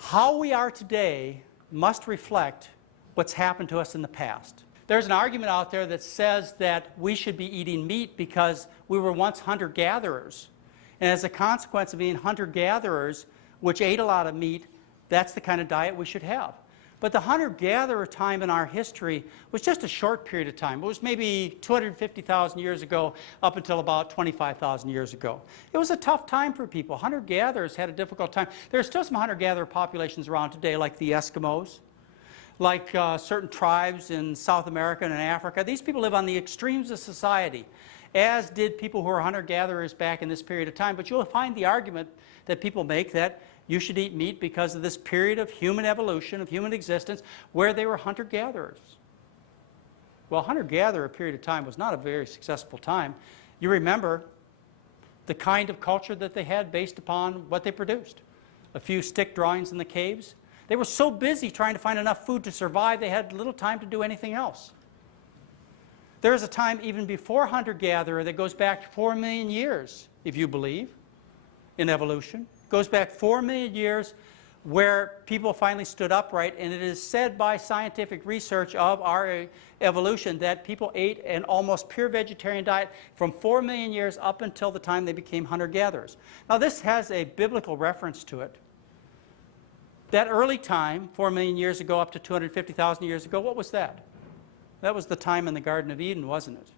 How we are today must reflect what's happened to us in the past. There's an argument out there that says that we should be eating meat because we were once hunter-gatherers. And as a consequence of being hunter-gatherers, which ate a lot of meat, that's the kind of diet we should have. But the hunter-gatherer time in our history was just a short period of time. It was maybe 250,000 years ago up until about 25,000 years ago. It was a tough time for people. Hunter-gatherers had a difficult time. There are still some hunter-gatherer populations around today, like the Eskimos, like certain tribes in South America and in Africa. These people live on the extremes of society, as did people who were hunter-gatherers back in this period of time. But you'll find the argument that people make that you should eat meat because of this period of human evolution, of human existence, where they were hunter-gatherers. Well, hunter-gatherer period of time was not a very successful time. You remember the kind of culture that they had based upon what they produced. A few stick drawings in the caves. They were so busy trying to find enough food to survive, they had little time to do anything else. There is a time even before hunter-gatherer that goes back 4 million years, if you believe in evolution. Goes back 4 million years where people finally stood upright, and it is said by scientific research of our evolution that people ate an almost pure vegetarian diet from 4 million years up until the time they became hunter-gatherers. Now this has a biblical reference to it. That early time, 4 million years ago up to 250,000 years ago, what was that? That was the time in the Garden of Eden, wasn't it?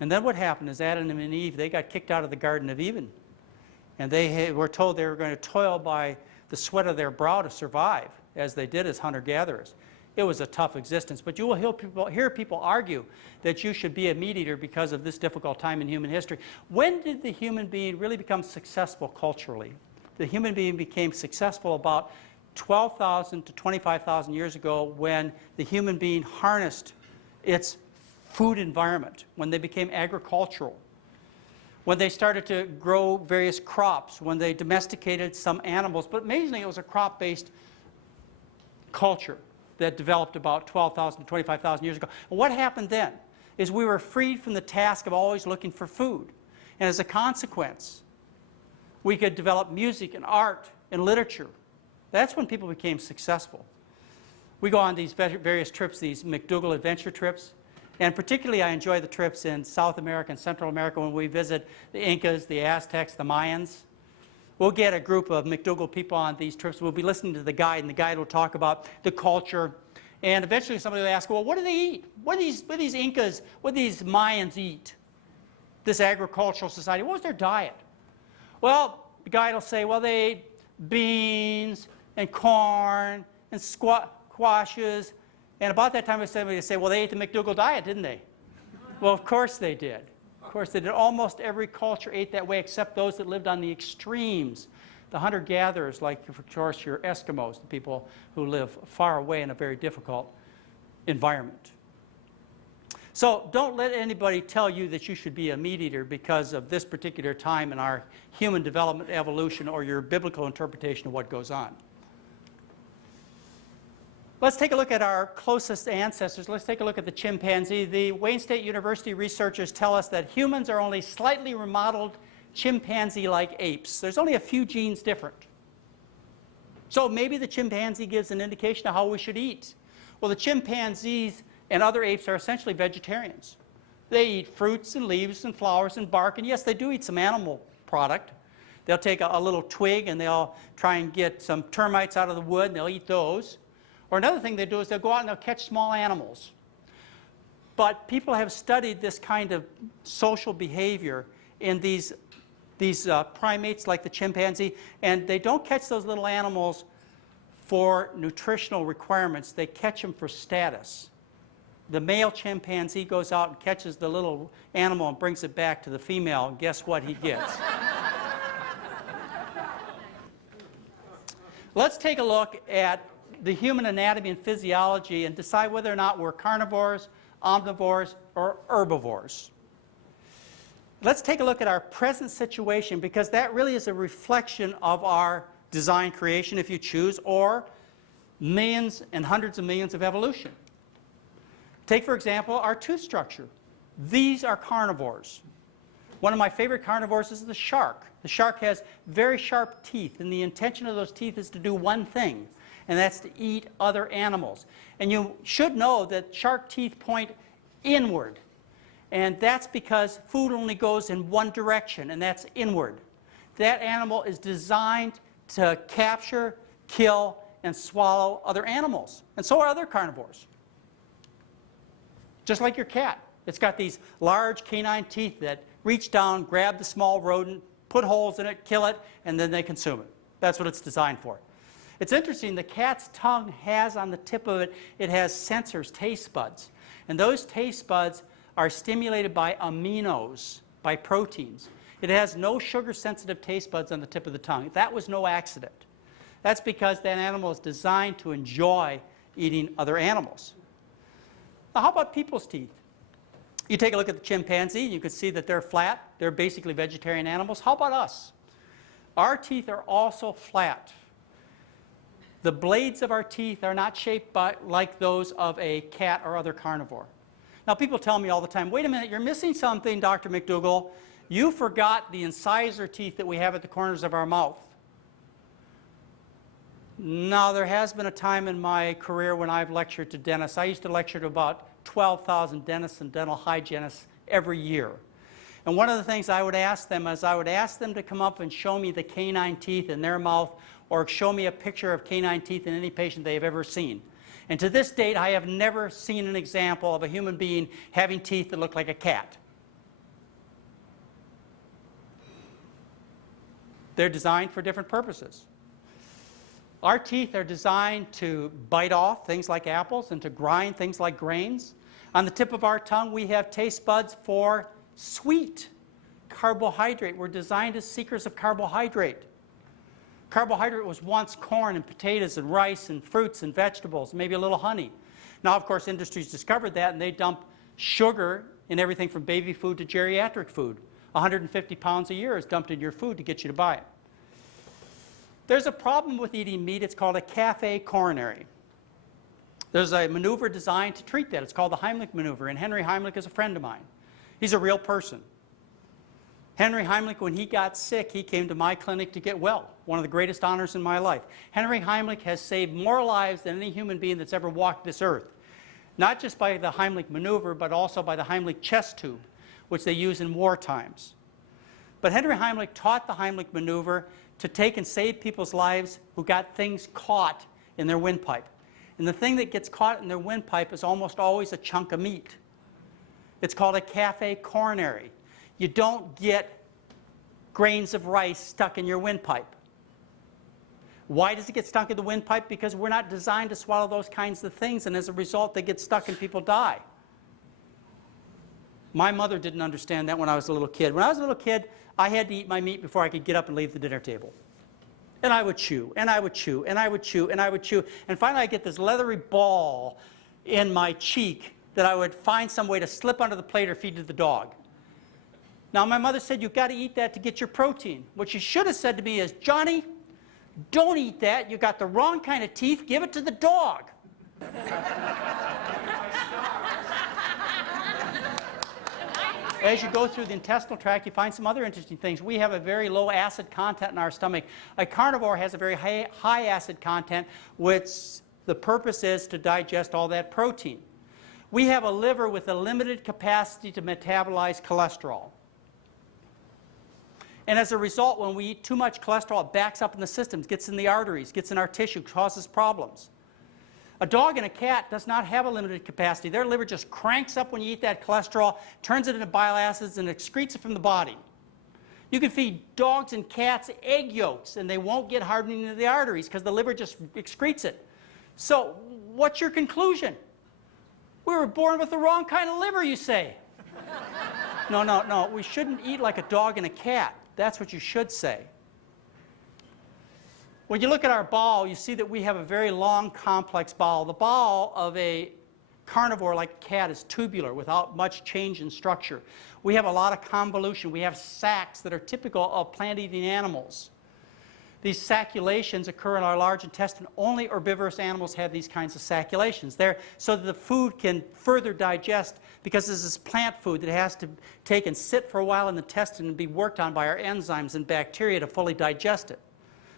And then what happened is Adam and Eve, they got kicked out of the Garden of Eden. And they were told they were going to toil by the sweat of their brow to survive, as they did as hunter-gatherers. It was a tough existence. But you will hear people argue that you should be a meat eater because of this difficult time in human history. When did the human being really become successful culturally? The human being became successful about 12,000 to 25,000 years ago when the human being harnessed its food environment, when they became agricultural, when they started to grow various crops, when they domesticated some animals. But mainly it was a crop-based culture that developed about 12,000 to 25,000 years ago. And what happened then is we were freed from the task of always looking for food. And as a consequence, we could develop music and art and literature. That's when people became successful. We go on these various trips, these McDougall adventure trips. And particularly I enjoy the trips in South America and Central America when we visit the Incas, the Aztecs, the Mayans. We'll get a group of McDougall people on these trips. We'll be listening to the guide, and the guide will talk about the culture. And eventually somebody will ask, well, what do they eat? What do these Incas, what do these Mayans eat? This agricultural society, what was their diet? Well, the guide will say, well, they ate beans and corn and squashes. And about that time, somebody would say, well, they ate the McDougall diet, didn't they? Well, of course they did. Of course they did. Almost every culture ate that way except those that lived on the extremes. The hunter-gatherers, like, of course, your Eskimos, the people who live far away in a very difficult environment. So don't let anybody tell you that you should be a meat eater because of this particular time in our human development evolution or your biblical interpretation of what goes on. Let's take a look at our closest ancestors. Let's take a look at the chimpanzee. The Wayne State University researchers tell us that humans are only slightly remodeled chimpanzee-like apes. There's only a few genes different. So maybe the chimpanzee gives an indication of how we should eat. Well, the chimpanzees and other apes are essentially vegetarians. They eat fruits and leaves and flowers and bark, and yes, they do eat some animal product. They'll take a little twig and they'll try and get some termites out of the wood and they'll eat those. Or another thing they do is they'll go out and they'll catch small animals. But people have studied this kind of social behavior in these primates like the chimpanzee, and they don't catch those little animals for nutritional requirements. They catch them for status. The male chimpanzee goes out and catches the little animal and brings it back to the female, and guess what he gets? Let's take a look at the human anatomy and physiology and decide whether or not we're carnivores, omnivores, or herbivores. Let's take a look at our present situation, because that really is a reflection of our design creation, if you choose, or millions and hundreds of millions of evolution. Take, for example, our tooth structure. These are carnivores. One of my favorite carnivores is the shark. The shark has very sharp teeth, and the intention of those teeth is to do one thing, and that's to eat other animals. And you should know that shark teeth point inward, and that's because food only goes in one direction, and that's inward. That animal is designed to capture, kill, and swallow other animals, and so are other carnivores. Just like your cat. It's got these large canine teeth that reach down, grab the small rodent, put holes in it, kill it, and then they consume it. That's what it's designed for. It's interesting, the cat's tongue has on the tip of it, it has sensors, taste buds. And those taste buds are stimulated by aminos, by proteins. It has no sugar-sensitive taste buds on the tip of the tongue. That was no accident. That's because that animal is designed to enjoy eating other animals. Now, how about people's teeth? You take a look at the chimpanzee, you can see that they're flat. They're basically vegetarian animals. How about us? Our teeth are also flat. The blades of our teeth are not shaped like those of a cat or other carnivore. Now, people tell me all the time, wait a minute, you're missing something, Dr. McDougall. You forgot the incisor teeth that we have at the corners of our mouth. Now, there has been a time in my career when I've lectured to dentists. I used to lecture to about 12,000 dentists and dental hygienists every year. And one of the things I would ask them is I would ask them to come up and show me the canine teeth in their mouth, or show me a picture of canine teeth in any patient they've ever seen. And to this date, I have never seen an example of a human being having teeth that look like a cat. They're designed for different purposes. Our teeth are designed to bite off things like apples and to grind things like grains. On the tip of our tongue, we have taste buds for sweet carbohydrate. We're designed as seekers of carbohydrate. Carbohydrate was once corn and potatoes and rice and fruits and vegetables, maybe a little honey. Now, of course, industries discovered that, and they dump sugar in everything from baby food to geriatric food. 150 pounds a year is dumped in your food to get you to buy it. There's a problem with eating meat. It's called a café coronary. There's a maneuver designed to treat that. It's called the Heimlich maneuver, and Henry Heimlich is a friend of mine. He's a real person. Henry Heimlich, when he got sick, he came to my clinic to get well. One of the greatest honors in my life. Henry Heimlich has saved more lives than any human being that's ever walked this earth. Not just by the Heimlich maneuver, but also by the Heimlich chest tube, which they use in war times. But Henry Heimlich taught the Heimlich maneuver to take and save people's lives who got things caught in their windpipe. And the thing that gets caught in their windpipe is almost always a chunk of meat. It's called a café coronary. You don't get grains of rice stuck in your windpipe. Why does it get stuck in the windpipe? Because we're not designed to swallow those kinds of things, and as a result, they get stuck and people die. My mother didn't understand that when I was a little kid. When I was a little kid, I had to eat my meat before I could get up and leave the dinner table. And I would chew, and I would chew, and I would chew, and I would chew. And finally, I'd get this leathery ball in my cheek that I would find some way to slip under the plate or feed to the dog. Now, my mother said, you've got to eat that to get your protein. What she should have said to me is, Johnny, don't eat that. You got the wrong kind of teeth. Give it to the dog. As you go through the intestinal tract, you find some other interesting things. We have a very low acid content in our stomach. A carnivore has a very high acid content, which the purpose is to digest all that protein. We have a liver with a limited capacity to metabolize cholesterol. And as a result, when we eat too much cholesterol, it backs up in the systems, gets in the arteries, gets in our tissue, causes problems. A dog and a cat does not have a limited capacity. Their liver just cranks up when you eat that cholesterol, turns it into bile acids, and excretes it from the body. You can feed dogs and cats egg yolks, and they won't get hardening into the arteries because the liver just excretes it. So what's your conclusion? We were born with the wrong kind of liver, you say. No. We shouldn't eat like a dog and a cat. That's what you should say. When you look at our bowel, you see that we have a very long, complex bowel. The bowel of a carnivore like a cat is tubular without much change in structure. We have a lot of convolution. We have sacs that are typical of plant-eating animals. These sacculations occur in our large intestine. Only herbivorous animals have these kinds of sacculations. They're so that the food can further digest, because this is plant food that has to take and sit for a while in the intestine and be worked on by our enzymes and bacteria to fully digest it.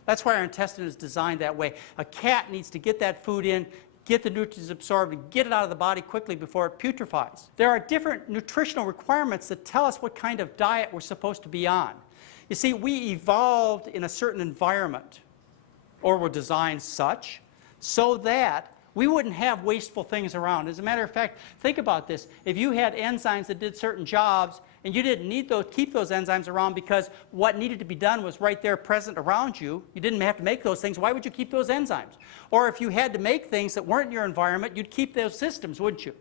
That's why our intestine is designed that way. A cat needs to get that food in, get the nutrients absorbed, and get it out of the body quickly before it putrefies. There are different nutritional requirements that tell us what kind of diet we're supposed to be on. You see, we evolved in a certain environment, or were designed such, so that we wouldn't have wasteful things around. As a matter of fact, think about this. If you had enzymes that did certain jobs, and you didn't need those, keep those enzymes around because what needed to be done was right there present around you, you didn't have to make those things, why would you keep those enzymes? Or if you had to make things that weren't in your environment, you'd keep those systems, wouldn't you?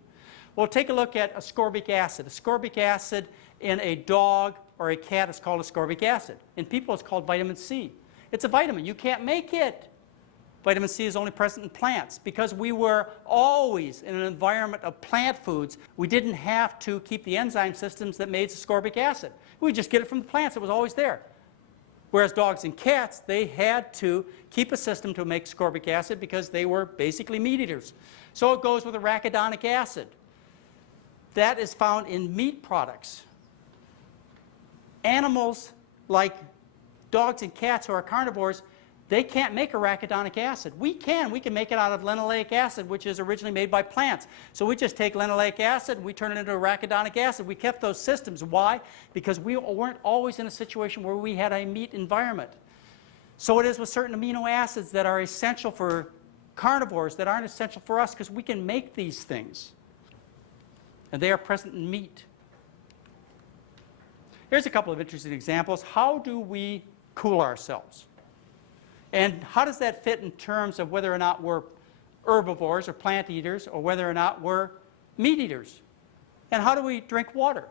Well, take a look at ascorbic acid. Ascorbic acid in a dog or a cat is called ascorbic acid. In people, it's called vitamin C. It's a vitamin. You can't make it. Vitamin C is only present in plants. Because we were always in an environment of plant foods, we didn't have to keep the enzyme systems that made ascorbic acid. We just get it from the plants. It was always there. Whereas dogs and cats, they had to keep a system to make ascorbic acid because they were basically meat eaters. So it goes with arachidonic acid. That is found in meat products. Animals like dogs and cats who are carnivores, they can't make arachidonic acid. We can make it out of linoleic acid, which is originally made by plants. So we just take linoleic acid and we turn it into arachidonic acid. We kept those systems. Why? Because we weren't always in a situation where we had a meat environment. So it is with certain amino acids that are essential for carnivores that aren't essential for us, because we can make these things. And they are present in meat. Here's a couple of interesting examples. How do we cool ourselves? And how does that fit in terms of whether or not we're herbivores or plant eaters, or whether or not we're meat eaters? And how do we drink water?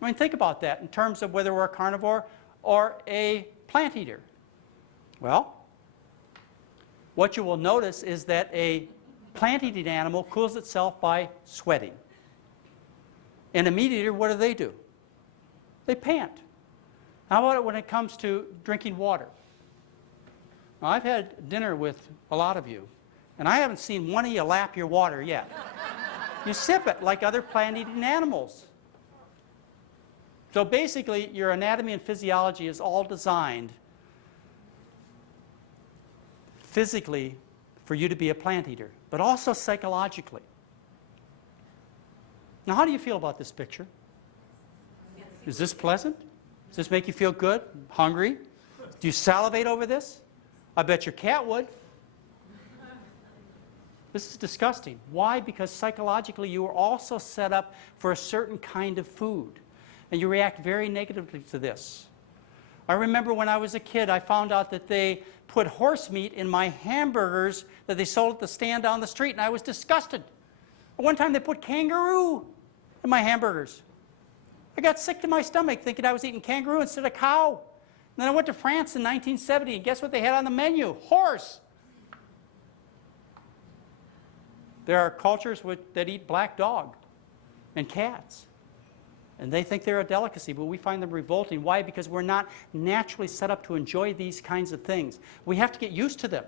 I mean, think about that in terms of whether we're a carnivore or a plant eater. Well, what you will notice is that a plant-eating animal cools itself by sweating. And a meat eater, what do? They pant. How about it when it comes to drinking water? Now, I've had dinner with a lot of you, and I haven't seen one of you lap your water yet. You sip it like other plant-eating animals. So basically, your anatomy and physiology is all designed physically for you to be a plant eater, but also psychologically. Now, how do you feel about this picture? Is this pleasant? Does this make you feel good? Hungry? Do you salivate over this? I bet your cat would. This is disgusting. Why? Because psychologically you are also set up for a certain kind of food, and you react very negatively to this. I remember when I was a kid, I found out that they put horse meat in my hamburgers that they sold at the stand down the street, and I was disgusted. One time they put kangaroo in my hamburgers. I got sick to my stomach thinking I was eating kangaroo instead of cow. And then I went to France in 1970, and guess what they had on the menu? Horse. There are cultures that eat black dog and cats. And they think they're a delicacy, but we find them revolting. Why? Because we're not naturally set up to enjoy these kinds of things. We have to get used to them.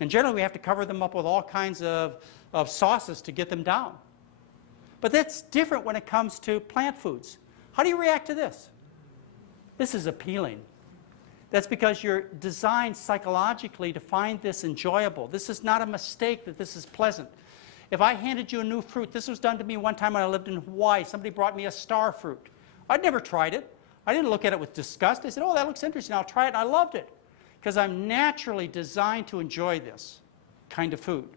And generally we have to cover them up with all kinds of sauces to get them down. But that's different when it comes to plant foods. How do you react to this? This is appealing. That's because you're designed psychologically to find this enjoyable. This is not a mistake that this is pleasant. If I handed you a new fruit, this was done to me one time when I lived in Hawaii. Somebody brought me a star fruit. I'd never tried it. I didn't look at it with disgust. I said, oh, that looks interesting. I'll try it. And I loved it because I'm naturally designed to enjoy this kind of food.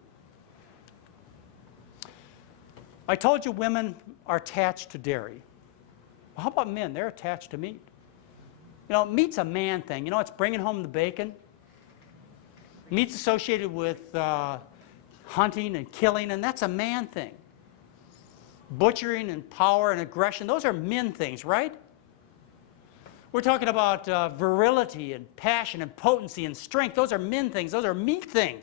I told you women are attached to dairy. Well, how about men? They're attached to meat. You know, meat's a man thing. You know, it's bringing home the bacon. Meat's associated with hunting and killing, and that's a man thing. Butchering and power and aggression, those are men things, right? We're talking about virility and passion and potency and strength. Those are men things. Those are meat things.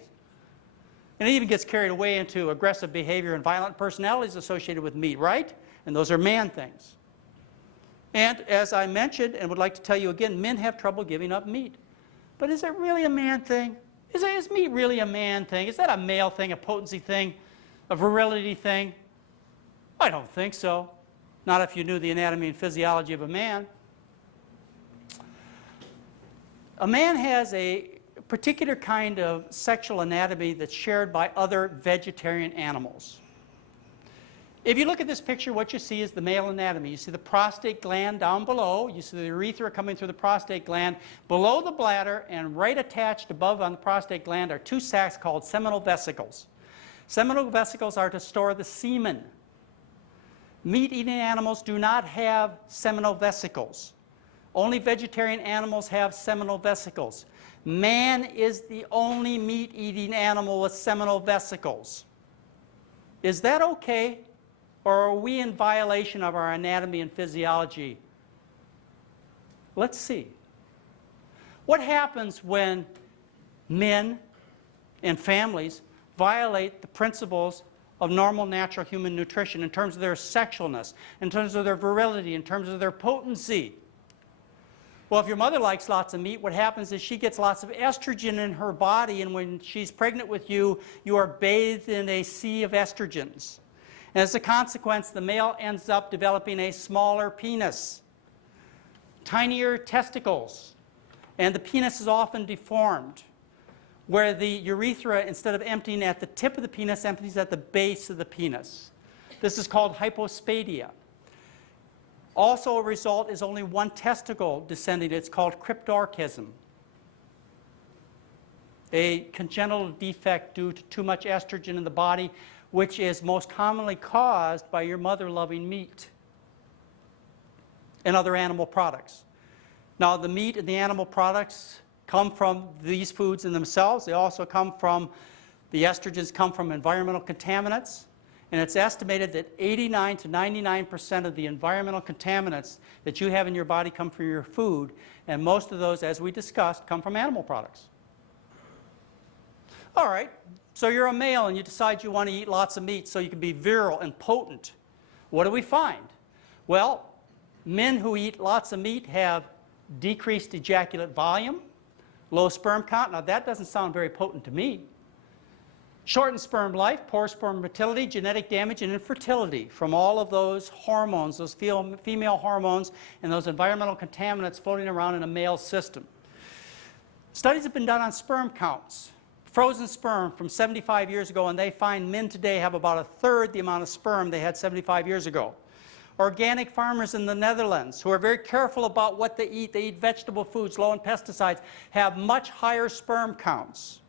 And it even gets carried away into aggressive behavior and violent personalities associated with meat, right? And those are man things. And as I mentioned, and would like to tell you again, men have trouble giving up meat. But is it really a man thing? Is meat really a man thing? Is that a male thing, a potency thing, a virility thing? I don't think so. Not if you knew the anatomy and physiology of a man. A man has a particular kind of sexual anatomy that's shared by other vegetarian animals. If you look at this picture, what you see is the male anatomy. You see the prostate gland down below. You see the urethra coming through the prostate gland. Below the bladder and right attached above on the prostate gland are two sacs called seminal vesicles. Seminal vesicles are to store the semen. Meat-eating animals do not have seminal vesicles. Only vegetarian animals have seminal vesicles. Man is the only meat-eating animal with seminal vesicles. Is that okay? Or are we in violation of our anatomy and physiology? Let's see. What happens when men and families violate the principles of normal, natural human nutrition in terms of their sexualness, in terms of their virility, in terms of their potency? Well, if your mother likes lots of meat, what happens is she gets lots of estrogen in her body, and when she's pregnant with you, you are bathed in a sea of estrogens. And as a consequence, the male ends up developing a smaller penis, tinier testicles, and the penis is often deformed, where the urethra, instead of emptying at the tip of the penis, empties at the base of the penis. This is called hypospadia. Also, a result is only one testicle descending. It's called cryptorchism, a congenital defect due to too much estrogen in the body, which is most commonly caused by your mother loving meat and other animal products. Now, the meat and the animal products come from these foods in themselves. They also come from, the estrogens come from environmental contaminants. And it's estimated that 89 to 99% of the environmental contaminants that you have in your body come from your food, and most of those, as we discussed, come from animal products. All right, so you're a male and you decide you want to eat lots of meat so you can be virile and potent. What do we find? Well, men who eat lots of meat have decreased ejaculate volume, low sperm count. Now that doesn't sound very potent to me. Shortened sperm life, poor sperm motility, genetic damage, and infertility from all of those hormones, those female hormones, and those environmental contaminants floating around in a male system. Studies have been done on sperm counts. Frozen sperm from 75 years ago, and they find men today have about 1/3 the amount of sperm they had 75 years ago. Organic farmers in the Netherlands, who are very careful about what they eat vegetable foods low in pesticides, have much higher sperm counts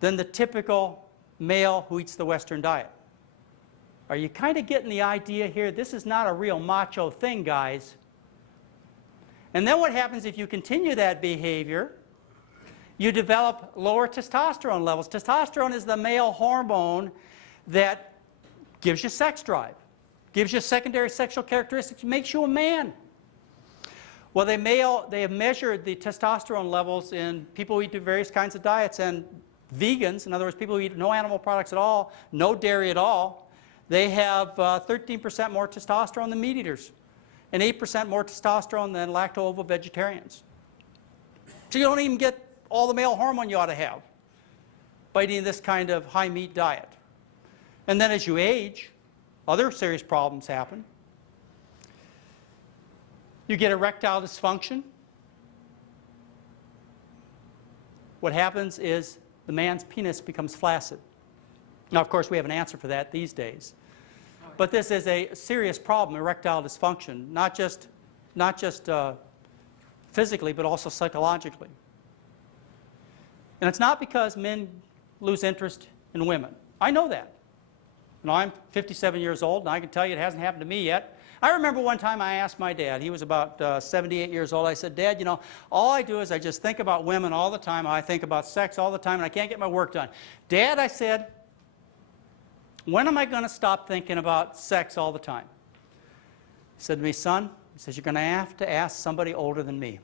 than the typical male who eats the Western diet. Are you kind of getting the idea here? This is not a real macho thing, guys. And then what happens if you continue that behavior? You develop lower testosterone levels. Testosterone is the male hormone that gives you sex drive, gives you secondary sexual characteristics, makes you a man. Well, they have measured the testosterone levels in people who eat various kinds of diets, and vegans, in other words, people who eat no animal products at all, no dairy at all, they have 13% more testosterone than meat eaters and 8% more testosterone than lacto-ovo vegetarians. So you don't even get all the male hormone you ought to have by eating this kind of high meat diet. And then as you age, other serious problems happen. You get erectile dysfunction. What happens is the man's penis becomes flaccid. Now, of course, we have an answer for that these days. But this is a serious problem, erectile dysfunction, not just physically, but also psychologically. And it's not because men lose interest in women. I know that. You know, I'm 57 years old, and I can tell you it hasn't happened to me yet. I remember one time I asked my dad, he was about 78 years old, I said, Dad, you know, all I do is I just think about women all the time, I think about sex all the time, and I can't get my work done. Dad, I said, when am I going to stop thinking about sex all the time? He said to me, son, He says, you're going to have to ask somebody older than me.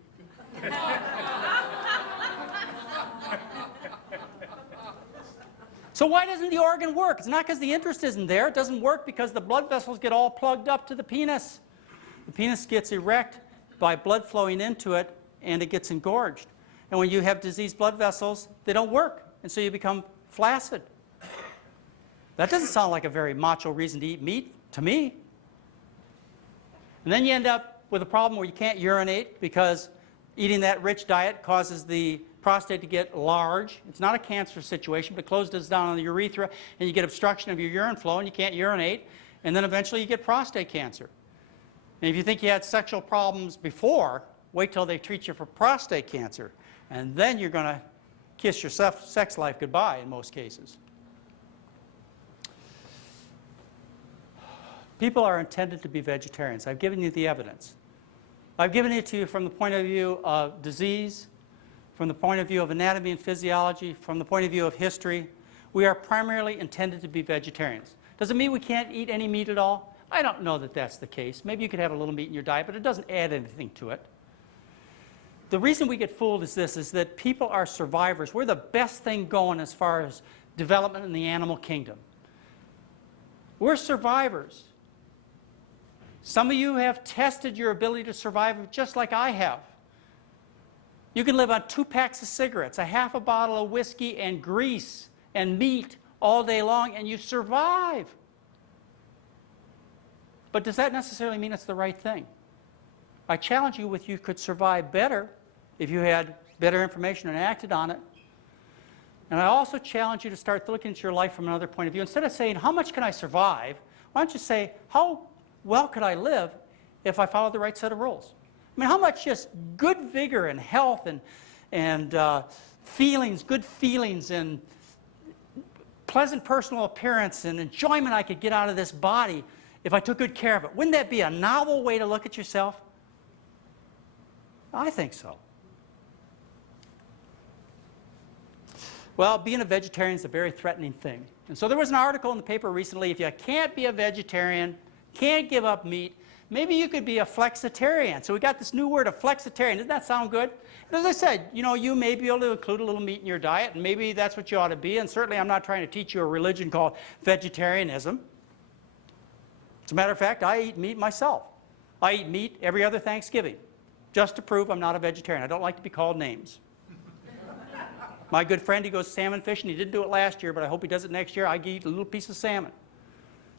So why doesn't the organ work? It's not because the interest isn't there. It doesn't work because the blood vessels get all plugged up to the penis. The penis gets erect by blood flowing into it, and it gets engorged. And when you have diseased blood vessels, they don't work, and so you become flaccid. That doesn't sound like a very macho reason to eat meat to me. And then you end up with a problem where you can't urinate because eating that rich diet causes the prostate to get large. It's not a cancer situation, but it closes down on the urethra, and you get obstruction of your urine flow, and you can't urinate, and then eventually you get prostate cancer. And if you think you had sexual problems before, wait till they treat you for prostate cancer, and then you're going to kiss your sex life goodbye in most cases. People are intended to be vegetarians. I've given you the evidence. I've given it to you from the point of view of disease, from the point of view of anatomy and physiology, from the point of view of history. We are primarily intended to be vegetarians. Does it mean we can't eat any meat at all? I don't know that that's the case. Maybe you could have a little meat in your diet, but it doesn't add anything to it. The reason we get fooled is this, is that people are survivors. We're the best thing going as far as development in the animal kingdom. We're survivors. Some of you have tested your ability to survive just like I have. You can live on 2 packs of cigarettes, a half a bottle of whiskey, and grease and meat all day long, and you survive. But does that necessarily mean it's the right thing? I challenge you with you could survive better if you had better information and acted on it. And I also challenge you to start looking at your life from another point of view. Instead of saying, how much can I survive? Why don't you say, how well could I live if I followed the right set of rules? I mean, how much just good vigor and health and feelings, good feelings and pleasant personal appearance and enjoyment I could get out of this body if I took good care of it. Wouldn't that be a novel way to look at yourself? I think so. Well, being a vegetarian is a very threatening thing. And so there was an article in the paper recently, if you can't be a vegetarian, can't give up meat, maybe you could be a flexitarian. So we got this new word, a flexitarian. Doesn't that sound good? And as I said, you know, you may be able to include a little meat in your diet, and maybe that's what you ought to be. And certainly I'm not trying to teach you a religion called vegetarianism. As a matter of fact, I eat meat myself. I eat meat every other Thanksgiving, just to prove I'm not a vegetarian. I don't like to be called names. My good friend, he goes salmon fishing. He didn't do it last year, but I hope he does it next year. I could eat a little piece of salmon.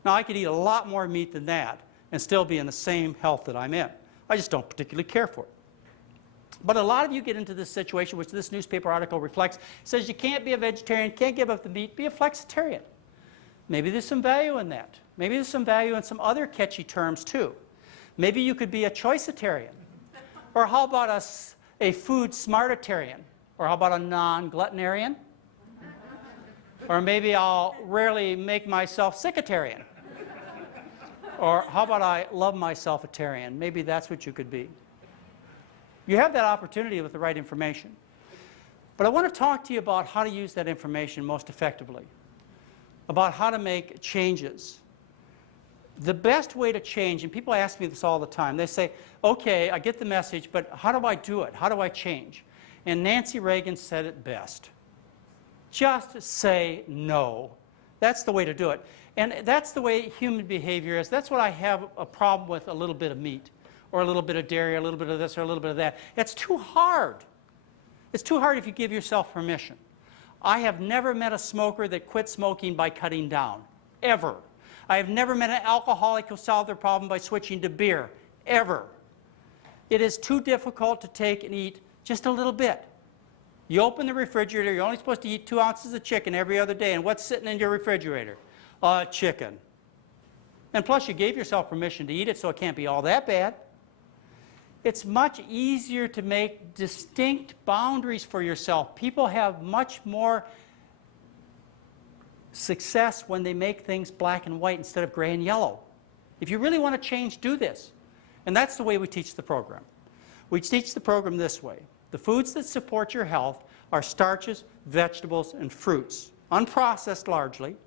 Now, I could eat a lot more meat than that and still be in the same health that I'm in. I just don't particularly care for it. But a lot of you get into this situation, which this newspaper article reflects. It says you can't be a vegetarian, can't give up the meat, be a flexitarian. Maybe there's some value in that. Maybe there's some value in some other catchy terms, too. Maybe you could be a choicitarian. Or how about a food smartitarian? Or how about a non-gluttonarian? Or maybe I'll rarely make myself sickitarian. Or how about I love myself-itarian? Maybe that's what you could be. You have that opportunity with the right information. But I want to talk to you about how to use that information most effectively, about how to make changes. The best way to change, and people ask me this all the time, they say, okay, I get the message, but how do I do it? How do I change? And Nancy Reagan said it best. Just say no. That's the way to do it. And that's the way human behavior is. That's what I have a problem with a little bit of meat, or a little bit of dairy, or a little bit of this, or a little bit of that. It's too hard. It's too hard if you give yourself permission. I have never met a smoker that quit smoking by cutting down, ever. I have never met an alcoholic who solved their problem by switching to beer, ever. It is too difficult to take and eat just a little bit. You open the refrigerator, you're only supposed to eat 2 ounces of chicken every other day, and what's sitting in your refrigerator? Chicken. And plus you gave yourself permission to eat it, so it can't be all that bad. It's much easier to make distinct boundaries for yourself. People have much more success when they make things black and white instead of gray and yellow. If you really want to change, do this. And that's the way we teach the program. We teach the program this way. The foods that support your health are starches, vegetables, and fruits, unprocessed largely,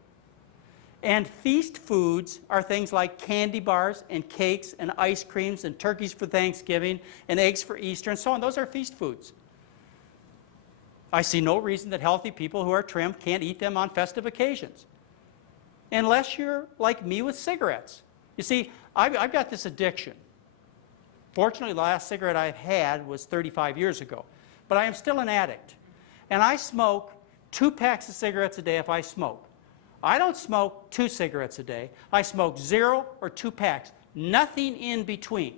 And feast foods are things like candy bars and cakes and ice creams and turkeys for Thanksgiving and eggs for Easter and so on. Those are feast foods. I see no reason that healthy people who are trim can't eat them on festive occasions. Unless you're like me with cigarettes. You see, I've got this addiction. Fortunately, the last cigarette I've had was 35 years ago. But I am still an addict. And I smoke 2 packs of cigarettes a day if I smoke. I don't smoke 2 cigarettes a day. I smoke 0 or 2 packs. Nothing in between.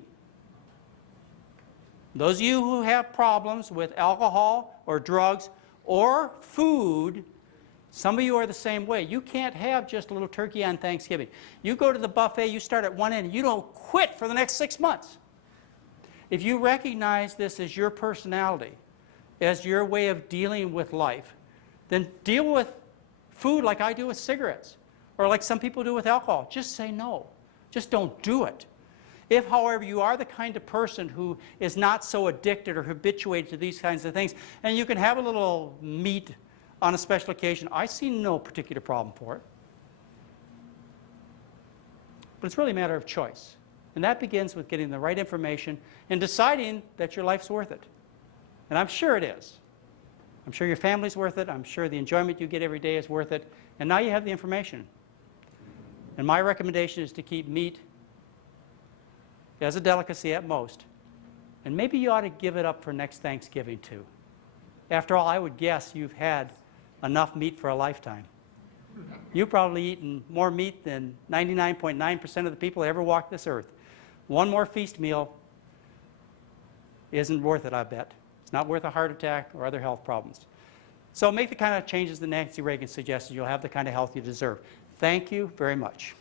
Those of you who have problems with alcohol or drugs or food, some of you are the same way. You can't have just a little turkey on Thanksgiving. You go to the buffet, you start at one end, and you don't quit for the next 6 months. If you recognize this as your personality, as your way of dealing with life, then deal with food like I do with cigarettes, or like some people do with alcohol. Just say no. Just don't do it. If, however, you are the kind of person who is not so addicted or habituated to these kinds of things, and you can have a little meat on a special occasion, I see no particular problem for it. But it's really a matter of choice. And that begins with getting the right information and deciding that your life's worth it. And I'm sure it is. I'm sure your family's worth it. I'm sure the enjoyment you get every day is worth it. And now you have the information. And my recommendation is to keep meat as a delicacy at most. And maybe you ought to give it up for next Thanksgiving too. After all, I would guess you've had enough meat for a lifetime. You've probably eaten more meat than 99.9% of the people that ever walked this earth. One more feast meal isn't worth it, I bet. It's not worth a heart attack or other health problems. So make the kind of changes that Nancy Reagan suggested. You'll have the kind of health you deserve. Thank you very much.